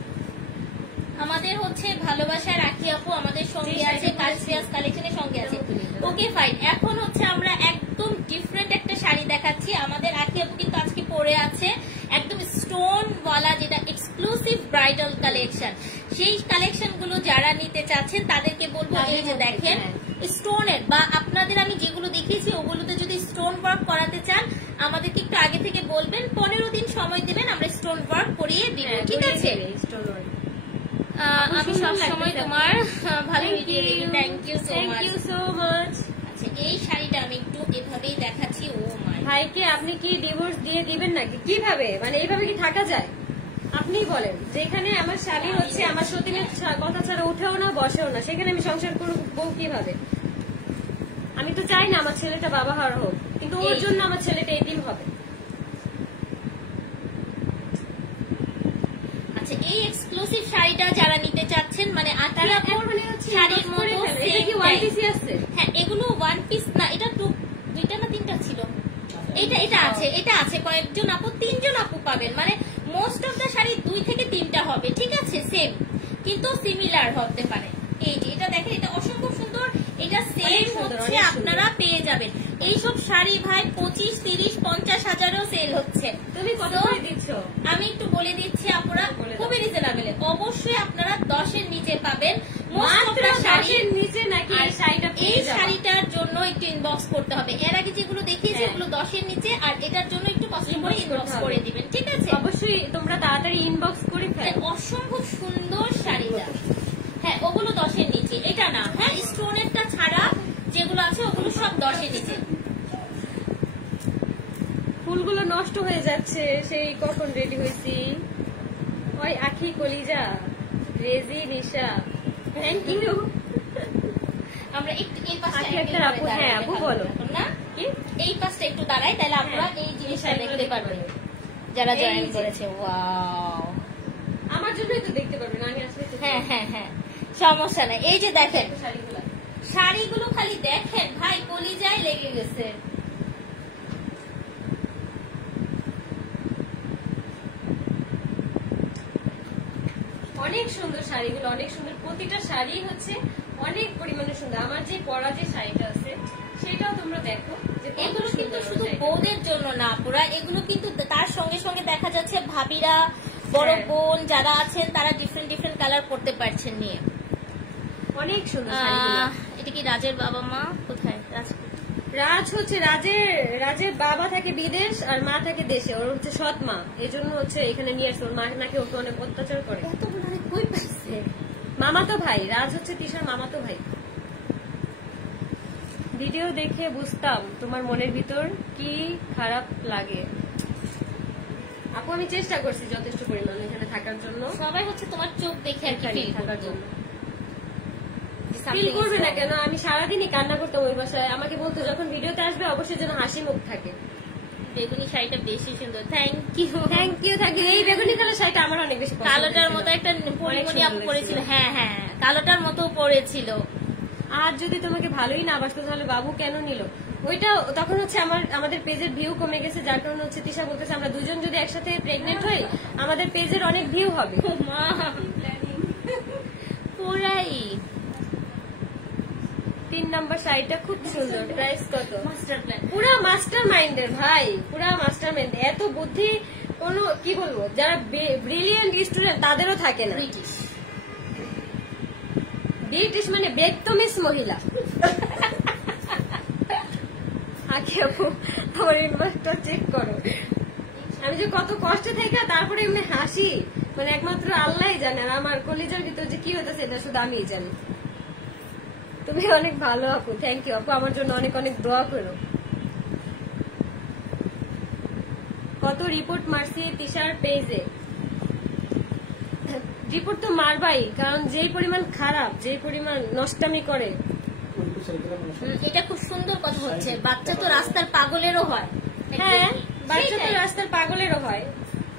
আমাদের হচ্ছে ভালোবাসার রাখি আপু আমাদের সঙ্গে জি, আছে, শাড়ি কালচিয়াস কালেকশনের সঙ্গে আছে। যেমন ওকে ফাইন। এখন হচ্ছে আমরা একদম ডিফারেন্ট একটা শাড়ি দেখাচ্ছি। আমাদের রাখি আপু কিন্তু আজকে পরে আছে একদম স্টোন ওয়ালা, যেটা এক্সক্লুসিভ ব্রাইডাল কালেকশন। সেই কালেকশন গুলো যারা নিতে চাচ্ছেন তাদেরকে বলবো, এই যে দেখেন স্টোনের, বা আপনাদের আমি যেগুলো দেখিয়েছি ওগুলোতে যদি স্টোন ওয়ার্ক করাতে চান আমাদেরকে একটু আগে থেকে বলবেন, 15 দিন সময় দিবেন, আমরা স্টোন ওয়ার্ক করিয়ে দিব। ঠিক আছে? আমি সব সময় তোমার ভালো ভিডিও দেখি। Thank you so thank much. You so much. আচ্ছা, এই শাড়িটা আমি একটু এভাবেই দেখাচ্ছি। ও মাই, ভাইকে আপনি কি ডিভোর্স দিয়ে দিবেন নাকি? কিভাবে, মানে এইভাবে কি থাকা যায়? আপনিই বলেন। যেখানে আমার স্বামী হচ্ছে আমার সতীনের কথা ছাড়া উঠেও না বসেও না, সেখানে আমি সংসার করবো কিভাবে? আমি তো চাই না আমার ছেলেটা বাবা হারা হোক, কিন্তু ওর জন্য আমার ছেলেটা এতিম হবে। আচ্ছা, এই এক্সক্লুসিভ শাড়িটা যারা নিতে চাচ্ছেন, মানে তারা আতিয়া মানে হচ্ছে শাড়ির inbox করে মতো ফেলে। এটা কি same ওয়ান type। পিসি আছে? হ্যাঁ, এগুলো ওয়ান পিস না, এটা দুইটা না তিনটা ছিল। এটা আছে, এটা আছে কয়েকজন আপু, 3 জন আপু পাবেন। মানে মোস্ট অফ দা শাড়ি 2 থেকে 3টা হবে। ঠিক আছে, সেম কিন্তু সিমিলার হতে পারে। এই যে এটা দেখেন, এটা অসম্ভব সুন্দর। এটা সেম অনেক সুন্দর, হচ্ছে, অনেক সুন্দর। আপনারা পেয়ে যাবেন। এইসব শাড়ি ভাই 25, 30, 50 হাজারও সেল হচ্ছে। তুমি কত So, করে দিচ্ছ? আমি একটু বলে দিচ্ছি আপুরা, বলে দাও। খুবই রিজনেবল। অবশ্যই আপনারা 10-এর নিচে পাবেন। Most of মাত্র the শাড়ি 10 এর নিচে নাকি এই শাড়িটা এই পেয়ে যাবা? শাড়িটার জন্য একটু ইনবক্স করতে হবে। এর আগে যেগুলো দেখিয়েছি হ্যাঁ। ওগুলো 10-এর নিচে, আর এটার জন্য একটু কষ্ট করে Inbox ইনবক্স করতে হবে। করে দিবেন। ঠিক আছে? অবশ্যই তোমরা তাড়াতাড়ি ইনবক্স করে মানে ফেলো। অসম্ভব সুন্দর শাড়িটা। হ্যাঁ, ওগুলো 10-এর নিচে, এটা না। হ্যাঁ, স্টোনেরটা ছাড়া যেগুলো আছে ওগুলো সব 10-এর নিচে। ফুলগুলো নষ্ট হয়ে যাচ্ছে, সেই কখন রেডি হয়েছি। ওই আখি কলিজা রেজি নিশা, থ্যাংক ইউ। আমরা একটু এই পাশটা আজকে একটা angle করে আপু, হ্যাঁ, দাঁড়ালে আপু ভালো বলো। লাগতো না? কি? এই পাশটা একটু দাঁড়াই, তাহলে আপনারা হ্যাঁ, এই জিনিসটা শাড়িগুলো দেখতে দেখতে পারবেন পারবেন। যারা এই জয়েন যে। করেছে। ওয়াও, আমার জন্যই তো দেখতে পারবেন, আমি আসলে তো- হ্যাঁ হ্যাঁ হ্যাঁ, সমস্যা নাই। এই যে দেখেন শাড়িগুলো শাড়িগুলো, খালি দেখেন ভাই, কলিজায় লেগে গেছে। অনেক সুন্দর, শাড়িগুলো অনেক সুন্দর। প্রতিটা শাড়ি হচ্ছে অনেক পরিমাণে সুন্দর। আমার যে পরা যে শাড়িটা আছে সেটাও তোমরা দেখো, যে কত এগুলো কিন্তু সুন্দর শুধু শাড়িটা। বউদের জন্য না পুরা, এগুলো কিন্তু তার সঙ্গে সঙ্গে দেখা যাচ্ছে ভাবিরা, বড় হ্যাঁ। বোন যারা আছেন তারা ডিফারেন্ট ডিফারেন্ট কালার করতে পারছেন নিয়ে। অনেক সুন্দর শাড়িগুলো। এটা কি রাজের বাবা মা কোথায়? রাজ হচ্ছে রাজের বাবা থাকে বিদেশ আর মা থাকে দেশে। ওর হচ্ছে সৎ মা, এই জন্য হচ্ছে এখানে নিয়ে আসছে। ওর মা নাকি ওকে অনেক অত্যাচার করে। এতগুলো কই পাইছে? মামাতো ভাই, রাজ হচ্ছে তিশার মামাতো ভাই। ভিডিও দেখে বুঝতাম তোমার মনের ভিতর কি খারাপ লাগে। আপু আমি চেষ্টা করছি যথেষ্ট পরিমাণ এখানে থাকার জন্য, সবাই হচ্ছে তোমার চোখ দেখে আর কি এখানে ফিল থাকার করতো। জন্য। ফিল করবে না কেন? আমি সারাদিনই কান্না করতাম ওই বাসায়। আমাকে বলতো যখন ভিডিওতে আসবে অবশ্যই যেন হাসি মুখ থাকে। বেগুনি শাড়িটা বেশি সুন্দর। Thank you. Thank you thank you. এই বেগুনি কালার শাড়িটা আমার অনেক বেশি পছন্দ কালোটার ছিল। মতো একটা পরিমণি সুন্দর আপু পরেছিল। লাগছিল। হ্যাঁ হ্যাঁ, কালোটার মতো পরেছিল। আর যদি তোমাকে ভালোই না বাসতো তাহলে বাবু কেন নিল? ওইটা তখন হচ্ছে আমাদের পেজের ভিউ কমে গেছে, যার কারণে হচ্ছে তিশা বলতেছে আমরা দুজন যদি একসাথে প্রেগনেন্ট হই আমাদের পেজের অনেক ভিউ হবে। মা, পরাই। 3 নাম্বার শাড়িটা খুব সুন্দর। প্রাইস কত? Master plan. পুরা মাস্টার মাইন্ডের ভাই, পুরা মাস্টার মাইন্ড। এত বুদ্ধি কোন কি বলবো, যারা ব্রিলিয়েন্ট স্টুডেন্ট তাদেরও থাকে না। ব্রিটিশ মানে বেকতমিজ মহিলা। আগে আপু আমার ইনবক্সটা চেক করো। আমি যে কত কষ্টে থেকে তারপরে এমনি হাসি, মানে একমাত্র আল্লাহই জানে। আর আমার কলিজার ভিতর যে কি হতেছে এটা শুধু আমিই জানি। তুমি অনেক ভালো আপু, থ্যাংক ইউ আপু। আমার জন্য অনেক অনেক দোয়া করো। কত রিপোর্ট মারছি তিশার পেজে। রিপোর্ট তো মারবাই, কারণ যেই পরিমাণ খারাপ, যেই পরিমাণ নষ্টামি করে। এটা খুব সুন্দর কথা হচ্ছে, বাচ্চা তো রাস্তার পাগলেরও হয়। হ্যাঁ, বাচ্চা তো সেটাই। রাস্তার পাগলেরও হয়।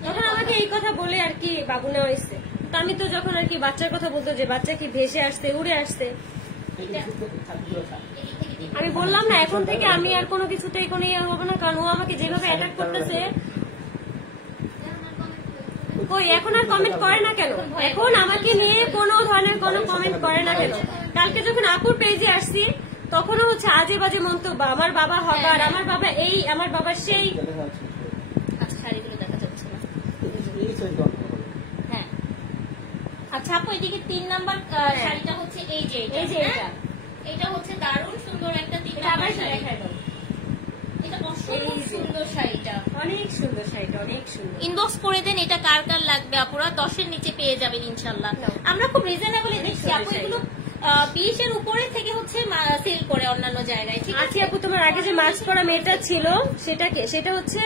তখন আমাকে এই কথা বলে আর কি বাবু নেওয়া হয়েছে। তো আমি তো যখন আর কি বাচ্চার কথা বলতো যে বাচ্চা কি ভেসে আসছে, উড়ে আসছে, আমি বললাম না এখন থেকে আমি আর কোনো কিছুতেই কোনো ইয়ে হবো না, কারণ ও আমাকে যেভাবে অ্যাটাক করতেছে। কই এখন আর কমেন্ট করে না কেন? এখন আমাকে নিয়ে কোনো ধরনের কোনো কমেন্ট করে না কেন? কালকে যখন আপুর পেজে আসছি তখনও হচ্ছে আজে বাজে মন্তব্য, আমার বাবা হবার, আমার বাবা এই, আমার বাবা সেই। আচ্ছা, শাড়িগুলো দেখা যাচ্ছে না। হ্যাঁ, আচ্ছা আপু, এদিকে 3 নাম্বার শাড়িটা হচ্ছে এই যে এই যে এটা। হ্যাঁ? এটা হচ্ছে দারুণ সুন্দর একটা 3 এটা আবার নাম্বার শাড়ি। দেখাই দাও। এটা অসম্ভব এই যে। সুন্দর শাড়িটা। অনেক সুন্দর শাড়িটা, অনেক সুন্দর। ইনবক্স করে দেন এটা কার কার লাগবে আপুরা, 10-এর নিচে পেয়ে যাবেন ইনশাল্লাহ। আমরা খুব রিজনেবলি দিচ্ছি আপু, এগুলো 20-এর উপরে থেকে হচ্ছে সেল করে অন্যান্য জায়গায়, ঠিক আছে? আচ্ছা আপু, তোমার আগে যে মাস্ক পরা মেয়েটা ছিল সেটা হচ্ছে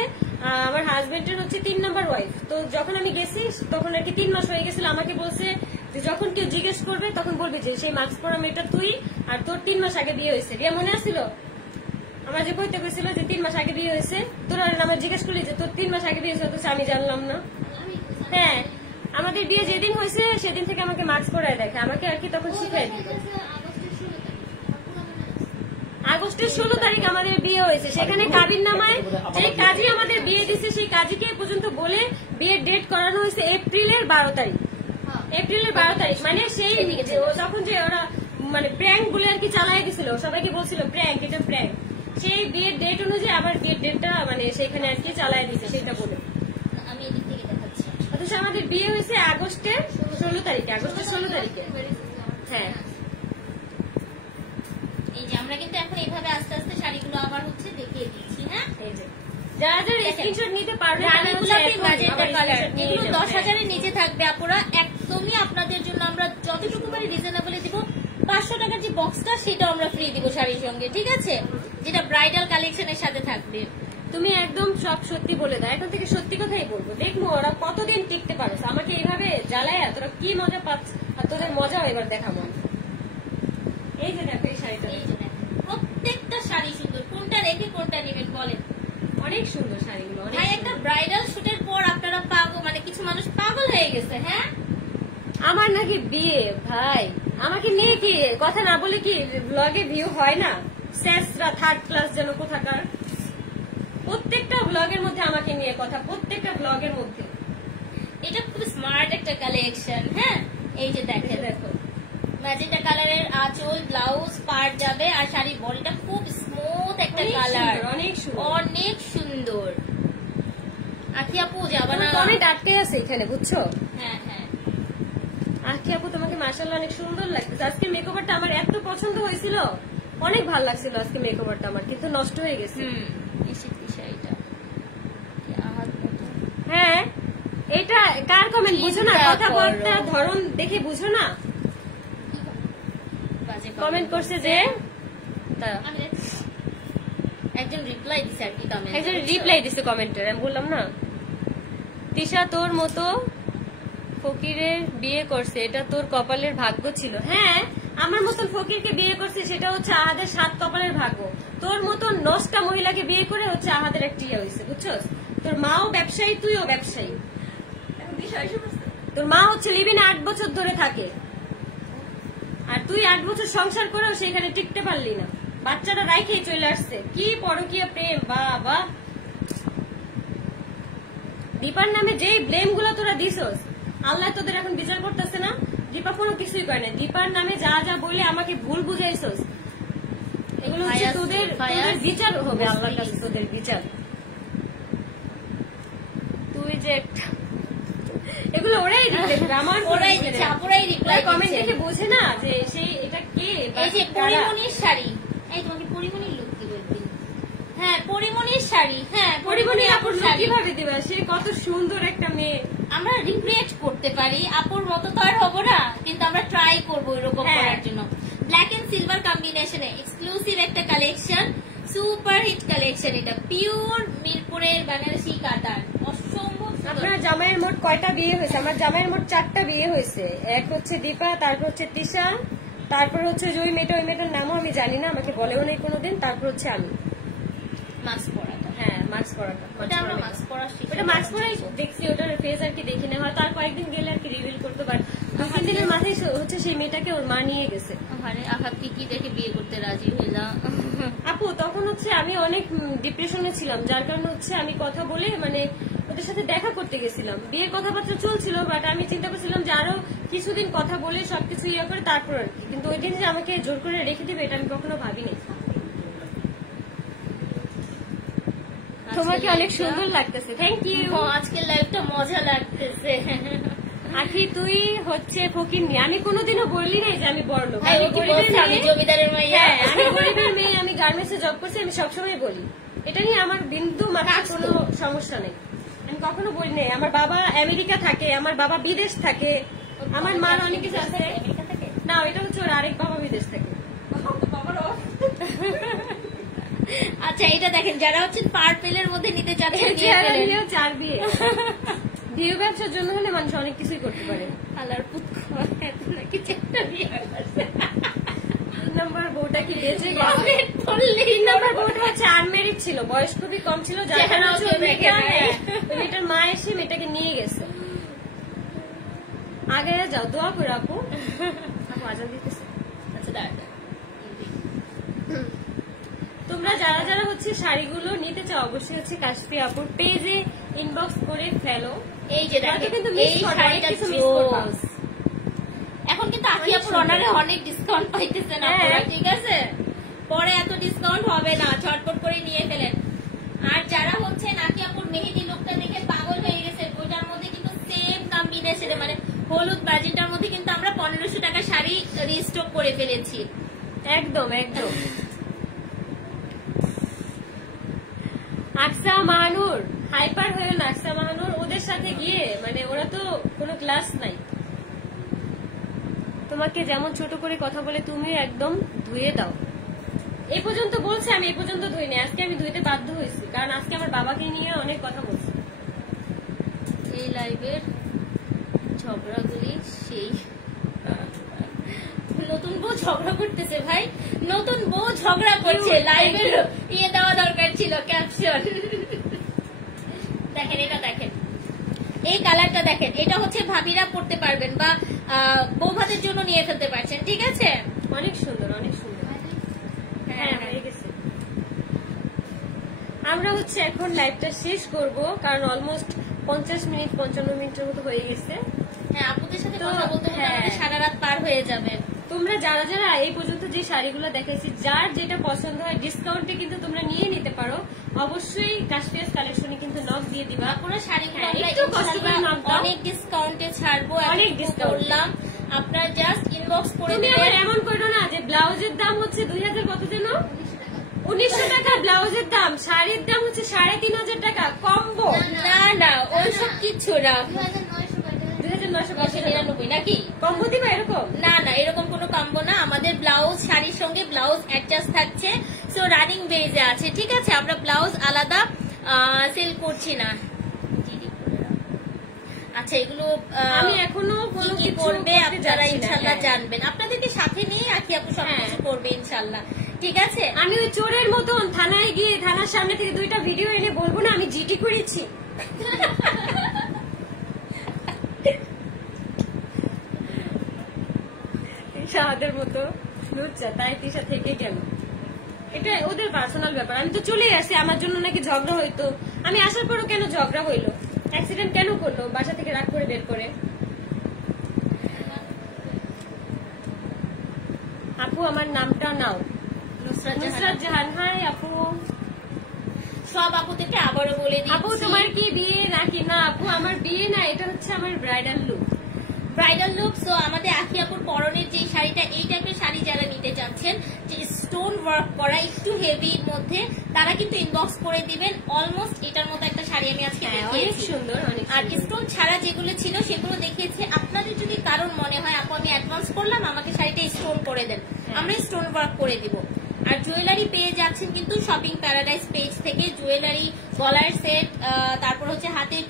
আমার হাজবেন্ডের হচ্ছে 3 নাম্বার ওয়াইফ। তো যখন আমি গেছি তখন আর কি 3 মাস হয়ে গেছিল। আমাকে বলছে যে যখন কেউ জিজ্ঞেস করবে তখন বলবি যে সেই মাস্ক পরা মেয়েটা তুই, আর তোর 3 মাস আগে বিয়ে হয়েছে। রিয়া মনে আসছিল আমার যে কইতে কইছিল যে 3 মাস আগে বিয়ে হয়েছে, তোর আর আমার জিজ্ঞেস করলি যে তোর 3 মাস আগে বিয়ে হয়েছে, অথচ আমি জানলাম না। হ্যাঁ, আমাদের বিয়ে যেদিন হয়েছে সেদিন থেকে আমাকে মাস্ক পরায় দেখে, আমাকে আর কি তখন শিখাই দিত। আগস্টের 16 তারিখ আমাদের বিয়ে হয়েছে। সেখানে কাবির নামায় যে কাজী আমাদের বিয়ে দিচ্ছে সেই কাজীকে পর্যন্ত বলে বিয়ের ডেট করানো হয়েছে এপ্রিলের 12 তারিখ। এপ্রিলের 12 তারিখ মানে সেই তখন যে ওরা মানে প্র্যাঙ্ক বলে আর কি চালাই দিছিল, সবাইকে বলছিল প্র্যাঙ্ক, এটা প্র্যাঙ্ক। সেই বিয়ের ডেট অনুযায়ী আবার বিয়ের ডেটটা মানে সেখানে আর কি চালাই দিছে সেটা বলে। আমি এদিক থেকে দেখাচ্ছি। অথচ আমাদের বিয়ে হয়েছে আগস্টের 16 তারিখে। আগস্টের 16 তারিখে। হ্যাঁ, এই যে আমরা কিন্তু এখন এইভাবে আস্তে আস্তে শাড়িগুলো আবার হচ্ছে দেখিয়ে দিচ্ছি। হ্যাঁ, এই যে যারা যারা স্ক্রিনশট নিতে পারবে তারা হচ্ছে রানীগুলাপি এখন ম্যাজেন্টা আবার কালার, screenshot নিয়ে এগুলো নেবে। 10,000-এর নিচে থাকবে আপুরা, একদমই আপনাদের জন্য আমরা যতটুকু পারি রিজনেবলি দিব। 500 টাকার যে বক্সটা সেটা আমরা ফ্রি দিব শাড়ির সঙ্গে, ঠিক আছে? যেটা ব্রাইডাল কালেকশনের সাথে থাকবে। তুমি একদম সব সত্যি বলে দাও, এখন থেকে সত্যি কথাই বলবো। দেখবো ওরা কতদিন টিকতে পারো। আমাকে এইভাবে জ্বালায় তোরা কি মজা পাচ্ছ, আর তোদের মজাও এবার দেখাবো। এই যে দেখো এই শাড়িটা, এই যে দেখেন, প্রত্যেকটা শাড়ি সুন্দর, কোনটা রেখে কোনটা নেবেন বলেন? অনেক সুন্দর শাড়িগুলো, অনেক ভাই একটা সুন্দর। ব্রাইডাল শুটের পর আপনারা পাগল, মানে কিছু মানুষ পাগল হয়ে গেছে। হ্যাঁ, আমার নাকি বিয়ে ভাই, আমাকে নিয়ে কি কথা না বলে কি ব্লগে ভিউ হয় না? স্যাসরা থার্ড ক্লাস যেন কোথাকার। প্রত্যেকটা ব্লগের মধ্যে আমাকে নিয়ে কথা, প্রত্যেকটা ব্লগের মধ্যে। এটা খুব স্মার্ট একটা কালেকশন। হ্যাঁ, এই যে দেখেন, দেখো ম্যাজেন্টা কালারের আঁচল, ব্লাউজ, পাড় যাবে, আর শাড়ির বডিটা খুব স্মুথ একটা অনেক কালার, সুন্দর, অনেক সুন্দর। অনেক সুন্দর। আখি আপু যাবা না? কমেন্ট আটকে আছে এখানে, বুঝছো? হ্যাঁ হ্যাঁ, আখি আপু তোমাকে মাশাআল্লাহ অনেক সুন্দর লাগছে। আজকে মেকওভারটা আমার এত পছন্দ হয়েছিল, অনেক ভালো লাগছিল আজকে মেকওভারটা আমার, কিন্তু নষ্ট হয়ে গেছে। এই শাড়িটা কি আহাত মতো। হ্যাঁ, এটা কার কমেন্ট বুঝো না? চিন্তা কথা বলতে করো। ধরন দেখে বুঝো না? বাজে কমেন্ট করছে যে একজন রিপ্লাই দিছে আর কি কমেন্ট, একজন রিপ্লাই দিছে কমেন্টে। আমি বললাম না তিশা তোর মতো ফকিরের বিয়ে করছে, এটা তোর কপালের ভাগ্য ছিল। হ্যাঁ, আমার মতন ফকিরকে বিয়ে করছে সেটা হচ্ছে আহাদের 7 কপালের ভাগ্য। তোর মতন 9টা মহিলাকে বিয়ে করে হচ্ছে আহাদের একটা ইয়ে হয়েছে, বুঝছো? তোর মাও ব্যবসায়ী, তুইও ব্যবসায়ী। তোর মা হচ্ছে লিভিনে 8 বছর ধরে থাকে, আর তুই 8 বছর সংসার করেও সেখানে টিকতে পারলি না, বাচ্চাটা রাইখেই চলে আসছে। কি পরকীয়া প্রেম বাবা! দীপার নামে যেই ব্লেম গুলো তোরা দিছস, আল্লাহ তোদের এখন বিচার করতেছে না? দীপা কোনো কিছুই করে না। দীপার নামে যা যা বলে আমাকে ভুল বুঝাইছস, এগুলো হচ্ছে ফায়াজ, তোদের ফায়াজ, বিচার হবে আল্লাহর কাছে, please। তোদের বিচার। তুই যে এগুলো ওরাই রিপ্লাই দেবে, আমার ওরাই দিচ্ছে, আপুরাই রিপ্লাই কমেন্ট দিচ্ছে। দেখে বোঝে না যে সেই এটা কে বা এই যে কারা। পরিমণির শাড়ি, এই তোমাকে পরিমণির লুক কি বলবি? হ্যাঁ পরিমণির শাড়ি, হ্যাঁ পরিমণি পরিমণি আপুর আপুর look শাড়ি। কিভাবে দিবা? সে কত সুন্দর একটা মেয়ে। আমরা রিক্রিয়েট করতে পারি, আপুর মতো তো আর হবো না, কিন্তু আমরা ট্রাই করবো এরকম হ্যাঁ। করার জন্য। ব্ল্যাক এন্ড সিলভার কম্বিনেশনে এক্সক্লুসিভ একটা কালেকশন, সুপার হিট কালেকশন। এটা পিওর মিরপুরের বেনারসি কাতান, অসম্ভব সুন্দর। আপনার জামাইয়ের মোট কয়টা বিয়ে হয়েছে? আমার জামাইয়ের মোট 4টা বিয়ে হয়েছে। এক হচ্ছে দীপা, তারপর হচ্ছে তিশা, তারপর হচ্ছে যে ওই মেয়েটা, ওই মেয়েটার নামও আমি জানি না, আমাকে বলেও নাই কোনোদিন, তারপর হচ্ছে আমি। মাস্ক পরাটা, হ্যাঁ, মাস্ক পরাটা। ওটা আমরা মাস্ক পরা শিখি। ওটা মাস্ক পরাই দেখছি, ওটার ফেস আর কি দেখি না, হয়তো আর কয়েকদিন গেলে আর কি রিভিল করতে পারে। 2-3 দিনের মাথায় হচ্ছে সেই মেয়েটাকে ওর মা নিয়ে গেছে। আরে আহা কি দেখে বিয়ে করতে রাজি হইলাম। আপু তখন হচ্ছে আমি অনেক ডিপ্রেশনে ছিলাম, যার কারণে হচ্ছে আমি কথা বলে মানে ওদের সাথে দেখা করতে গেছিলাম। বিয়ের কথাবার্তা চলছিল, বাট আমি চিন্তা করছিলাম যে আরো কিছুদিন কথা বলে সবকিছু ইয়ে করে তারপর আর কি। কিন্তু ওই দিন যে আমাকে জোর করে রেখে দিবে এটা আমি কখনো ভাবিনি। তোমাকে অনেক সুন্দর লাগতেছে, থ্যাংক ইউ। আজকের লাইফটা মজা লাগতেছে। আখি তুই হচ্ছে ফকিন্নি, আমি কোনোদিনও বললি নাই যে আমি বড়লোক। হ্যাঁ, আমি ও কি গরিবের বলছে, আমি মেয়ে। জমিদারের মাইয়া। হ্যাঁ, আমি গরিবের মেয়ে, আমি গার্মেন্টসে জব করছি, আমি সবসময় বলি। এটা নিয়ে আমার বিন্দু মাত্র কোনো সমস্যা নেই। আমি কখনো বলি নাই আমার বাবা আমেরিকা থাকে, আমার বাবা বিদেশ থাকে, আমার মার অনেক কিছু আছে। আমেরিকা থেকে? না, এটা হচ্ছে ওর আরেক বাবা বিদেশ থাকে। আচ্ছা এটা দেখেন, যারা হচ্ছে পার্পেলের মধ্যে নিতে চাচ্ছেন নিয়ে চেহারা ফেলেন। নিয়েও 4 বিয়ে। বিয়ে ব্যবসার জন্য হলে মানুষ অনেক কিছুই করতে পারে। আল্লাহর পুত এত নাকি চেষ্টা বিয়ে করছে। 3 নম্বর বউটা কি বেঁচে গেছে? Comment করলেই 3 নম্বর বউটা হচ্ছে আনমেরিড ছিল, বয়স খুবই কম ছিল, যার কারণে চেহারাও হচ্ছে কেউ ওই দেখে মেয়েটা- নাই। ওই মেয়েটার মা এসে মেয়েটাকে নিয়ে গেছে। আগে যাও, দোয়া করে আপু। আপু আজান দিতেছে। আচ্ছা দাঁড়া। তোমরা যারা যারা হচ্ছে শাড়িগুলো নিতে চাও অবশ্যই হচ্ছে কাশফি আপুর পেজে ইনবক্স করে ফেলো। এই যে হয়তো দেখেন, কিন্তু miss এই করবা, শাড়িটা অনেক কিছু miss করবা। জোস। এখন কিন্তু আখি অনেক আপুর সুন্দর। অনারে অনেক ডিসকাউন্ট পাইতেছেন হ্যাঁ। আপনারা, ঠিক আছে? পরে এত ডিসকাউন্ট হবে না, চটপট করে নিয়ে ফেলেন। আর যারা হচ্ছে নাকি আপুর মেহেদি লুকটা দেখে পাগল হয়ে গেছে, ওইটার মধ্যে কিন্তু সেম কম্বিনেশনে মানে হলুদ বাজিটার মধ্যে কিন্তু আমরা 1500 টাকা শাড়ি রিস্টক করে ফেলেছি। একদম একদম। আকসা মাহানুর, হাইপার হয়ে না আকসা মাহানুর, ওদের সাথে গিয়ে মানে ওরা তো কোনো ক্লাস নাই। তোমাকে যেমন ছোট করে কথা বলে তুমি একদম ধুয়ে দাও। এই পর্যন্ত বলছে, আমি এই পর্যন্ত ধুইনি, আজকে আমি ধুইতে বাধ্য হয়েছি, কারণ আজকে আমার বাবাকে নিয়ে অনেক কথা বলছি। এই লাইভের ঝগড়াগুলি সেই নতুন বউ ঝগড়া করতেছে ভাই, নতুন বউ ঝগড়া করছে। লাইভের ইয়ে দেওয়া দরকার ছিল, ক্যাপশন। দেখেন এটা দেখেন, এই কালারটা দেখেন, এটা হচ্ছে ভাবিরা পড়তে পারবেন বা বৌভাতের জন্য নিয়ে ফেলতে পারছেন, ঠিক আছে? অনেক সুন্দর, অনেক সুন্দর। হ্যাঁ হয়ে গেছে। আমরা হচ্ছে এখন লাইভটা শেষ করব, কারণ অলমোস্ট 50 মিনিট 55 মিনিটের মতো হয়ে গেছে। হ্যাঁ, আপুদের সাথে তো, কথা বলতে বলতে হ্যাঁ। আমাদের সারা রাত পার হয়ে যাবে। তোমরা যারা যারা এই পর্যন্ত যে শাড়িগুলো দেখাইছি, যার যেটা পছন্দ হয় ডিসকাউন্টে কিন্তু তোমরা নিয়ে নিতে পারো। অবশ্যই কাশফিয়াস কালেকশনে কিন্তু নক দিয়ে দিবা। পুরো শাড়িগুলো হ্যাঁ, আমরা একটু কষ্ট করে ইনশাআল্লাহ knock দাও। অনেক ডিসকাউন্টে ছাড়বো, অনেক এতটুকু discount। করলাম। আপনারা জাস্ট ইনবক্স করে তুমি আবার দিবেন। এমন করো না যে ব্লাউজের দাম হচ্ছে 2000 কত যেন 1900 টাকা ব্লাউজের দাম, শাড়ির দাম হচ্ছে 3500 টাকা কম্বো। না না ওইসব কিচ্ছু না, 2999 নাকি? কম্বো দিবা এরকম? না না এরকম কোনো কম্বো না, আমাদের ব্লাউজ শাড়ির সঙ্গে ব্লাউজ অ্যাডজাস্ট থাকছে। সো রানিং বেজে আছে, ঠিক আছে? আমরা ব্লাউজ আলাদা সেল করছি না। আচ্ছা এগুলো আমি এখনো কোনো কি কিছু করবে করতে আপনারা যাচ্ছি না, ইনশাল্লাহ হ্যাঁ। জানবেন। আপনাদেরকে সাথে নিয়ে আখি আপু সবকিছু করবে ইনশাল্লাহ, ঠিক আছে? আমি ওই চোরের মতন থানায় গিয়ে থানার সামনে থেকে 2টা ভিডিও এনে বলবো না আমি জিটি করেছি। শাহাদের মতো লুচ্চা, তাই তিশা থেকে কেন? এটা ওদের পার্সোনাল ব্যাপার। আমি তো চলে আসি, আমার জন্য নাকি ঝগড়া হইতো, আমি আসার পরও কেন ঝগড়া হইলো, অ্যাক্সিডেন্ট কেন করলো, বাসা থেকে রাগ করে বের করে। আপু আমার নামটা নাও। নুসরাত নুসরাত জাহান, হাই আপু। সব আপুদেরকে আবারও বলে দিচ্ছি, আপু তোমার কি বিয়ে নাকি? না আপু আমার বিয়ে না, এটা হচ্ছে আমার bridal look. Bridal look. So আমাদের আখি আপুর পরনের যে শাড়িটা, এই টাইপের শাড়ি যারা নিতে চাচ্ছেন, যে স্টোন ওয়ার্ক করা একটু হেভির মধ্যে, তারা কিন্তু ইনবক্স করে দিবেন। অলমোস্ট এটার মতো একটা শাড়ি আমি আজকে অনেক দেখিয়েছি। সুন্দর, অনেক আর সুন্দর। স্টোন ছাড়া যেগুলো ছিল সেগুলো দেখিয়েছি। আপনাদের যদি কারণ মনে হয় আপু আমি অ্যাডভান্স করলাম, আমাকে শাড়িটা স্টোন করে দেন, আমরা স্টোন ওয়ার্ক করে দিব। আর জুয়েলারি পেয়ে যাচ্ছেন কিন্তু শপিং প্যারাডাইস পেজ থেকে। জুয়েলারি, গলার সেট, তারপর হচ্ছে হাতের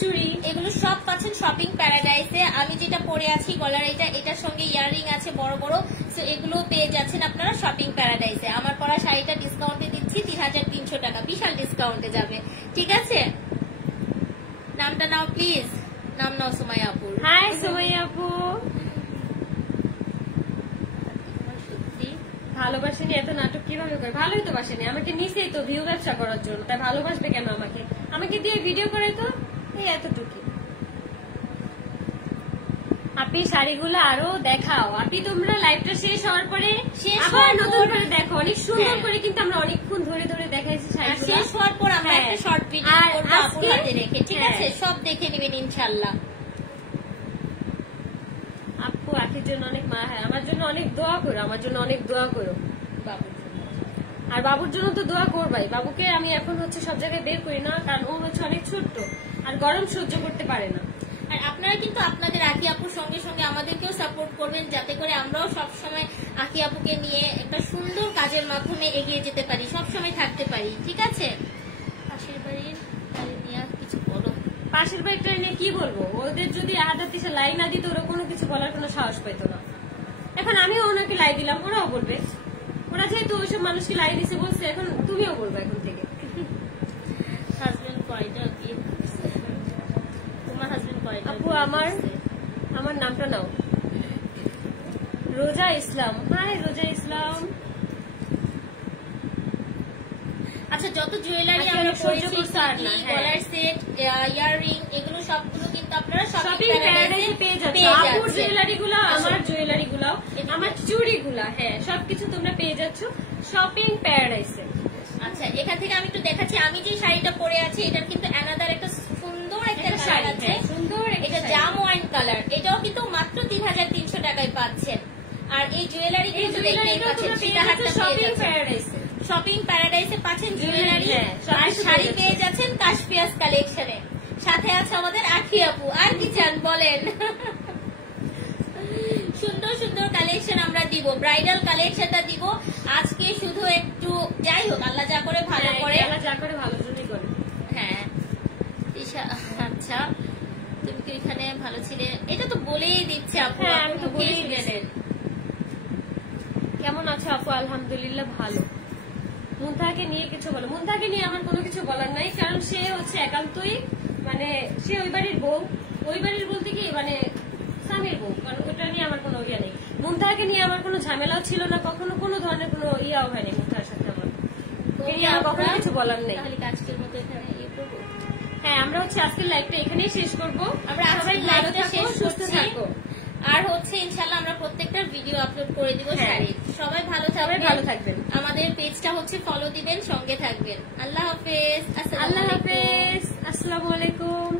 চুড়ি, এগুলো সব পাচ্ছেন শপিং প্যারাডাইসে। আমি যেটা পরে আছি গলার, এটার সঙ্গে ইয়াররিং আছে বড় বড়, সো এগুলো পেয়ে যাচ্ছেন আপনারা শপিং প্যারাডাইসে। আমার পরা শাড়িটা ডিসকাউন্টে দিচ্ছি 3300 টাকা, বিশাল ডিসকাউন্টে যাবে। ঠিক আছে, নামটা নাও প্লিজ, নাম নাও সুমাইয়া আপুর। হাই সুমাইয়া আপু। ভালোবাসেনি, এত নাটক কিভাবে করে? ভালোই তো বাসেনি, আমাকে নিচেই তো ভিউ ব্যবসা করার জন্য, তাই ভালোবাসবে কেন আমাকে? আমাকে দিয়ে ভিডিও করে তো এই এতটুকু। আপনি শাড়িগুলো আরো দেখাও। আপনি তোমরা লাইভটা শেষ হওয়ার পরে আবার নতুন করে দেখো, অনেক সুন্দর করে কিন্তু আমরা অনেকক্ষণ ধরে ধরে দেখাইছি শাড়িগুলো। শেষ হওয়ার পর আমরা একটা শর্ট ভিডিও আর করব আপুর আজকে- হাতে রেখে, ঠিক আছে? সব দেখে নেবেন ইনশাআল্লাহ। আপু আখির জন্য অনেক মা, হ্যাঁ আমার জন্য অনেক দোয়া করো, আমার জন্য অনেক দোয়া করো। আর বাবুর জন্য তো দোয়া করবাই। বাবুকে আমি এখন হচ্ছে সব জায়গায় বের করি না, কারণ ও হচ্ছে অনেক ছোট্ট আর গরম সহ্য করতে পারে না। আর আপনারা কিন্তু আপনাদের আখি আপুর সঙ্গে সঙ্গে আমাদেরকেও সাপোর্ট করবেন, যাতে করে আমরাও সবসময় আখি আপুকে নিয়ে একটা সুন্দর কাজের মাধ্যমে এগিয়ে যেতে পারি, সবসময় থাকতে পারি। ঠিক আছে, পাশের বাড়ির নিয়ে কিছু বলো। পাশের বাড়িটা নিয়ে কি বলবো? ওদের যদি আহাদার দিশে লাই না দিত, ওরা কোনো কিছু বলার কোনো সাহস পাইতো না। এখন আমিও ওনাকে লাই দিলাম, ওরাও বলবে। ওরা যেহেতু ওইসব মানুষকে লাই দিছে বলছে, এখন তুমিও বলবে এখন থেকে। হাজবেন্ড কয়টা বিয়ে করছে? তোমার হাজবেন্ড কয়টা? আপু আমার নামটা নাও। রোজা ইসলাম, হাই রোজা ইসলাম। আচ্ছা, যত জুয়েলারি আজকে আমরা অনেক সহ্য পরেছি, করতে আর না, হ্যাঁ। গলার সেট, ইয়াররিং, এগুলো সবগুলো কিন্তু আপনারা শপিং প্যারাডাইসে পেয়ে যাচ্ছে। আপুর জুয়েলারি গুলো, আমার জুয়েলারি গুলো, আমার চুড়ি গুলা, হ্যাঁ সবকিছু তোমরা পেয়ে যাচ্ছ শপিং প্যারাডাইসে। আচ্ছা, এখান থেকে আমি একটু দেখাচ্ছি। আমি যে শাড়িটা পরে আছি এটার কিন্তু অ্যানাদার একটা সুন্দর একটা একটা কালার শাড়ি, আছে, হ্যাঁ, সুন্দর একটা এটা শাড়ি। জাম ওয়াইন কালার। এটাও কিন্তু মাত্র 3300 টাকায় পাচ্ছেন। আর এই জুয়েলারি এই কিন্তু দেখতেই জুয়েলারিটা পাচ্ছেন, তোমরা পেয়ে সীতাহারটা যাচ্ছ পেয়ে শপিং যাচ্ছেন। প্যারাডাইসে। শপিং প্যারাডাইসে পাচ্ছেন জুয়েলারি, হ্যাঁ, আর সবকিছু শাড়ি পেয়ে পেয়ে যাচ্ছেন কাশফিয়াস কালেকশনে। সাথে আছে আমাদের আখি আপু। আর কি চান বলেন? সুন্দর সুন্দর কালেকশন আমরা দিব, ব্রাইডাল কালেকশনটা দিব আজকে। শুধু একটু যাই হোক, আল্লাহ যা করে ভালো হ্যাঁ, করে। আল্লাহ যা করে ভালো জন্যই করে। হ্যাঁ, আচ্ছা, তুমি কি এখানে ভালো ছিলে? এটা তো বলেই দিচ্ছে আপু। হ্যাঁ, আমি তো আপনি বলেই মুখেই দিচ্ছি। শুনেলেন। কেমন আছো আপু? আলহামদুলিল্লাহ ভালো। মুন্তাহাকে নিয়ে কিছু বলো। মুন্তাহাকে নিয়ে আমার কোনো কিছু বলার নাই, কারণ সে হচ্ছে একান্তই মানে সে ওই বাড়ির বউ। ওই বাড়ির বলতে কি মানে স্বামীর বউ, কারণ ওটা নিয়ে আমার কোনো ইয়ে নেই। মুন্তাহাকে নিয়ে আমার কোনো ঝামেলাও ছিল না, কখনো কোনো ধরনের কোনো ইয়াও হয়নি মুন্তাহার সাথে আমার। ওকে নিয়ে আমার কখনো কিছু বলার নেই। তাহলে আজকের মতো এখানে ইয়ে করবো। হ্যাঁ, আমরা হচ্ছে আজকের লাইভটা এখানেই শেষ করবো। আমরা সবাই আজকের ভালো লাইভটা থাকো, শেষ সুস্থ করছি। থাকো। আর হচ্ছে ইনশাল্লাহ আমরা প্রত্যেকটা ভিডিও আপলোড করে দিব হ্যাঁ। শাড়ির। সবাই ভালো সবাই থাকবেন, ভালো থাকবেন। আমাদের পেজটা হচ্ছে ফলো দিবেন, সঙ্গে থাকবেন। আল্লাহ হাফেজ। আল্লাহ হাফেজ, আসসালামু আলাইকুম।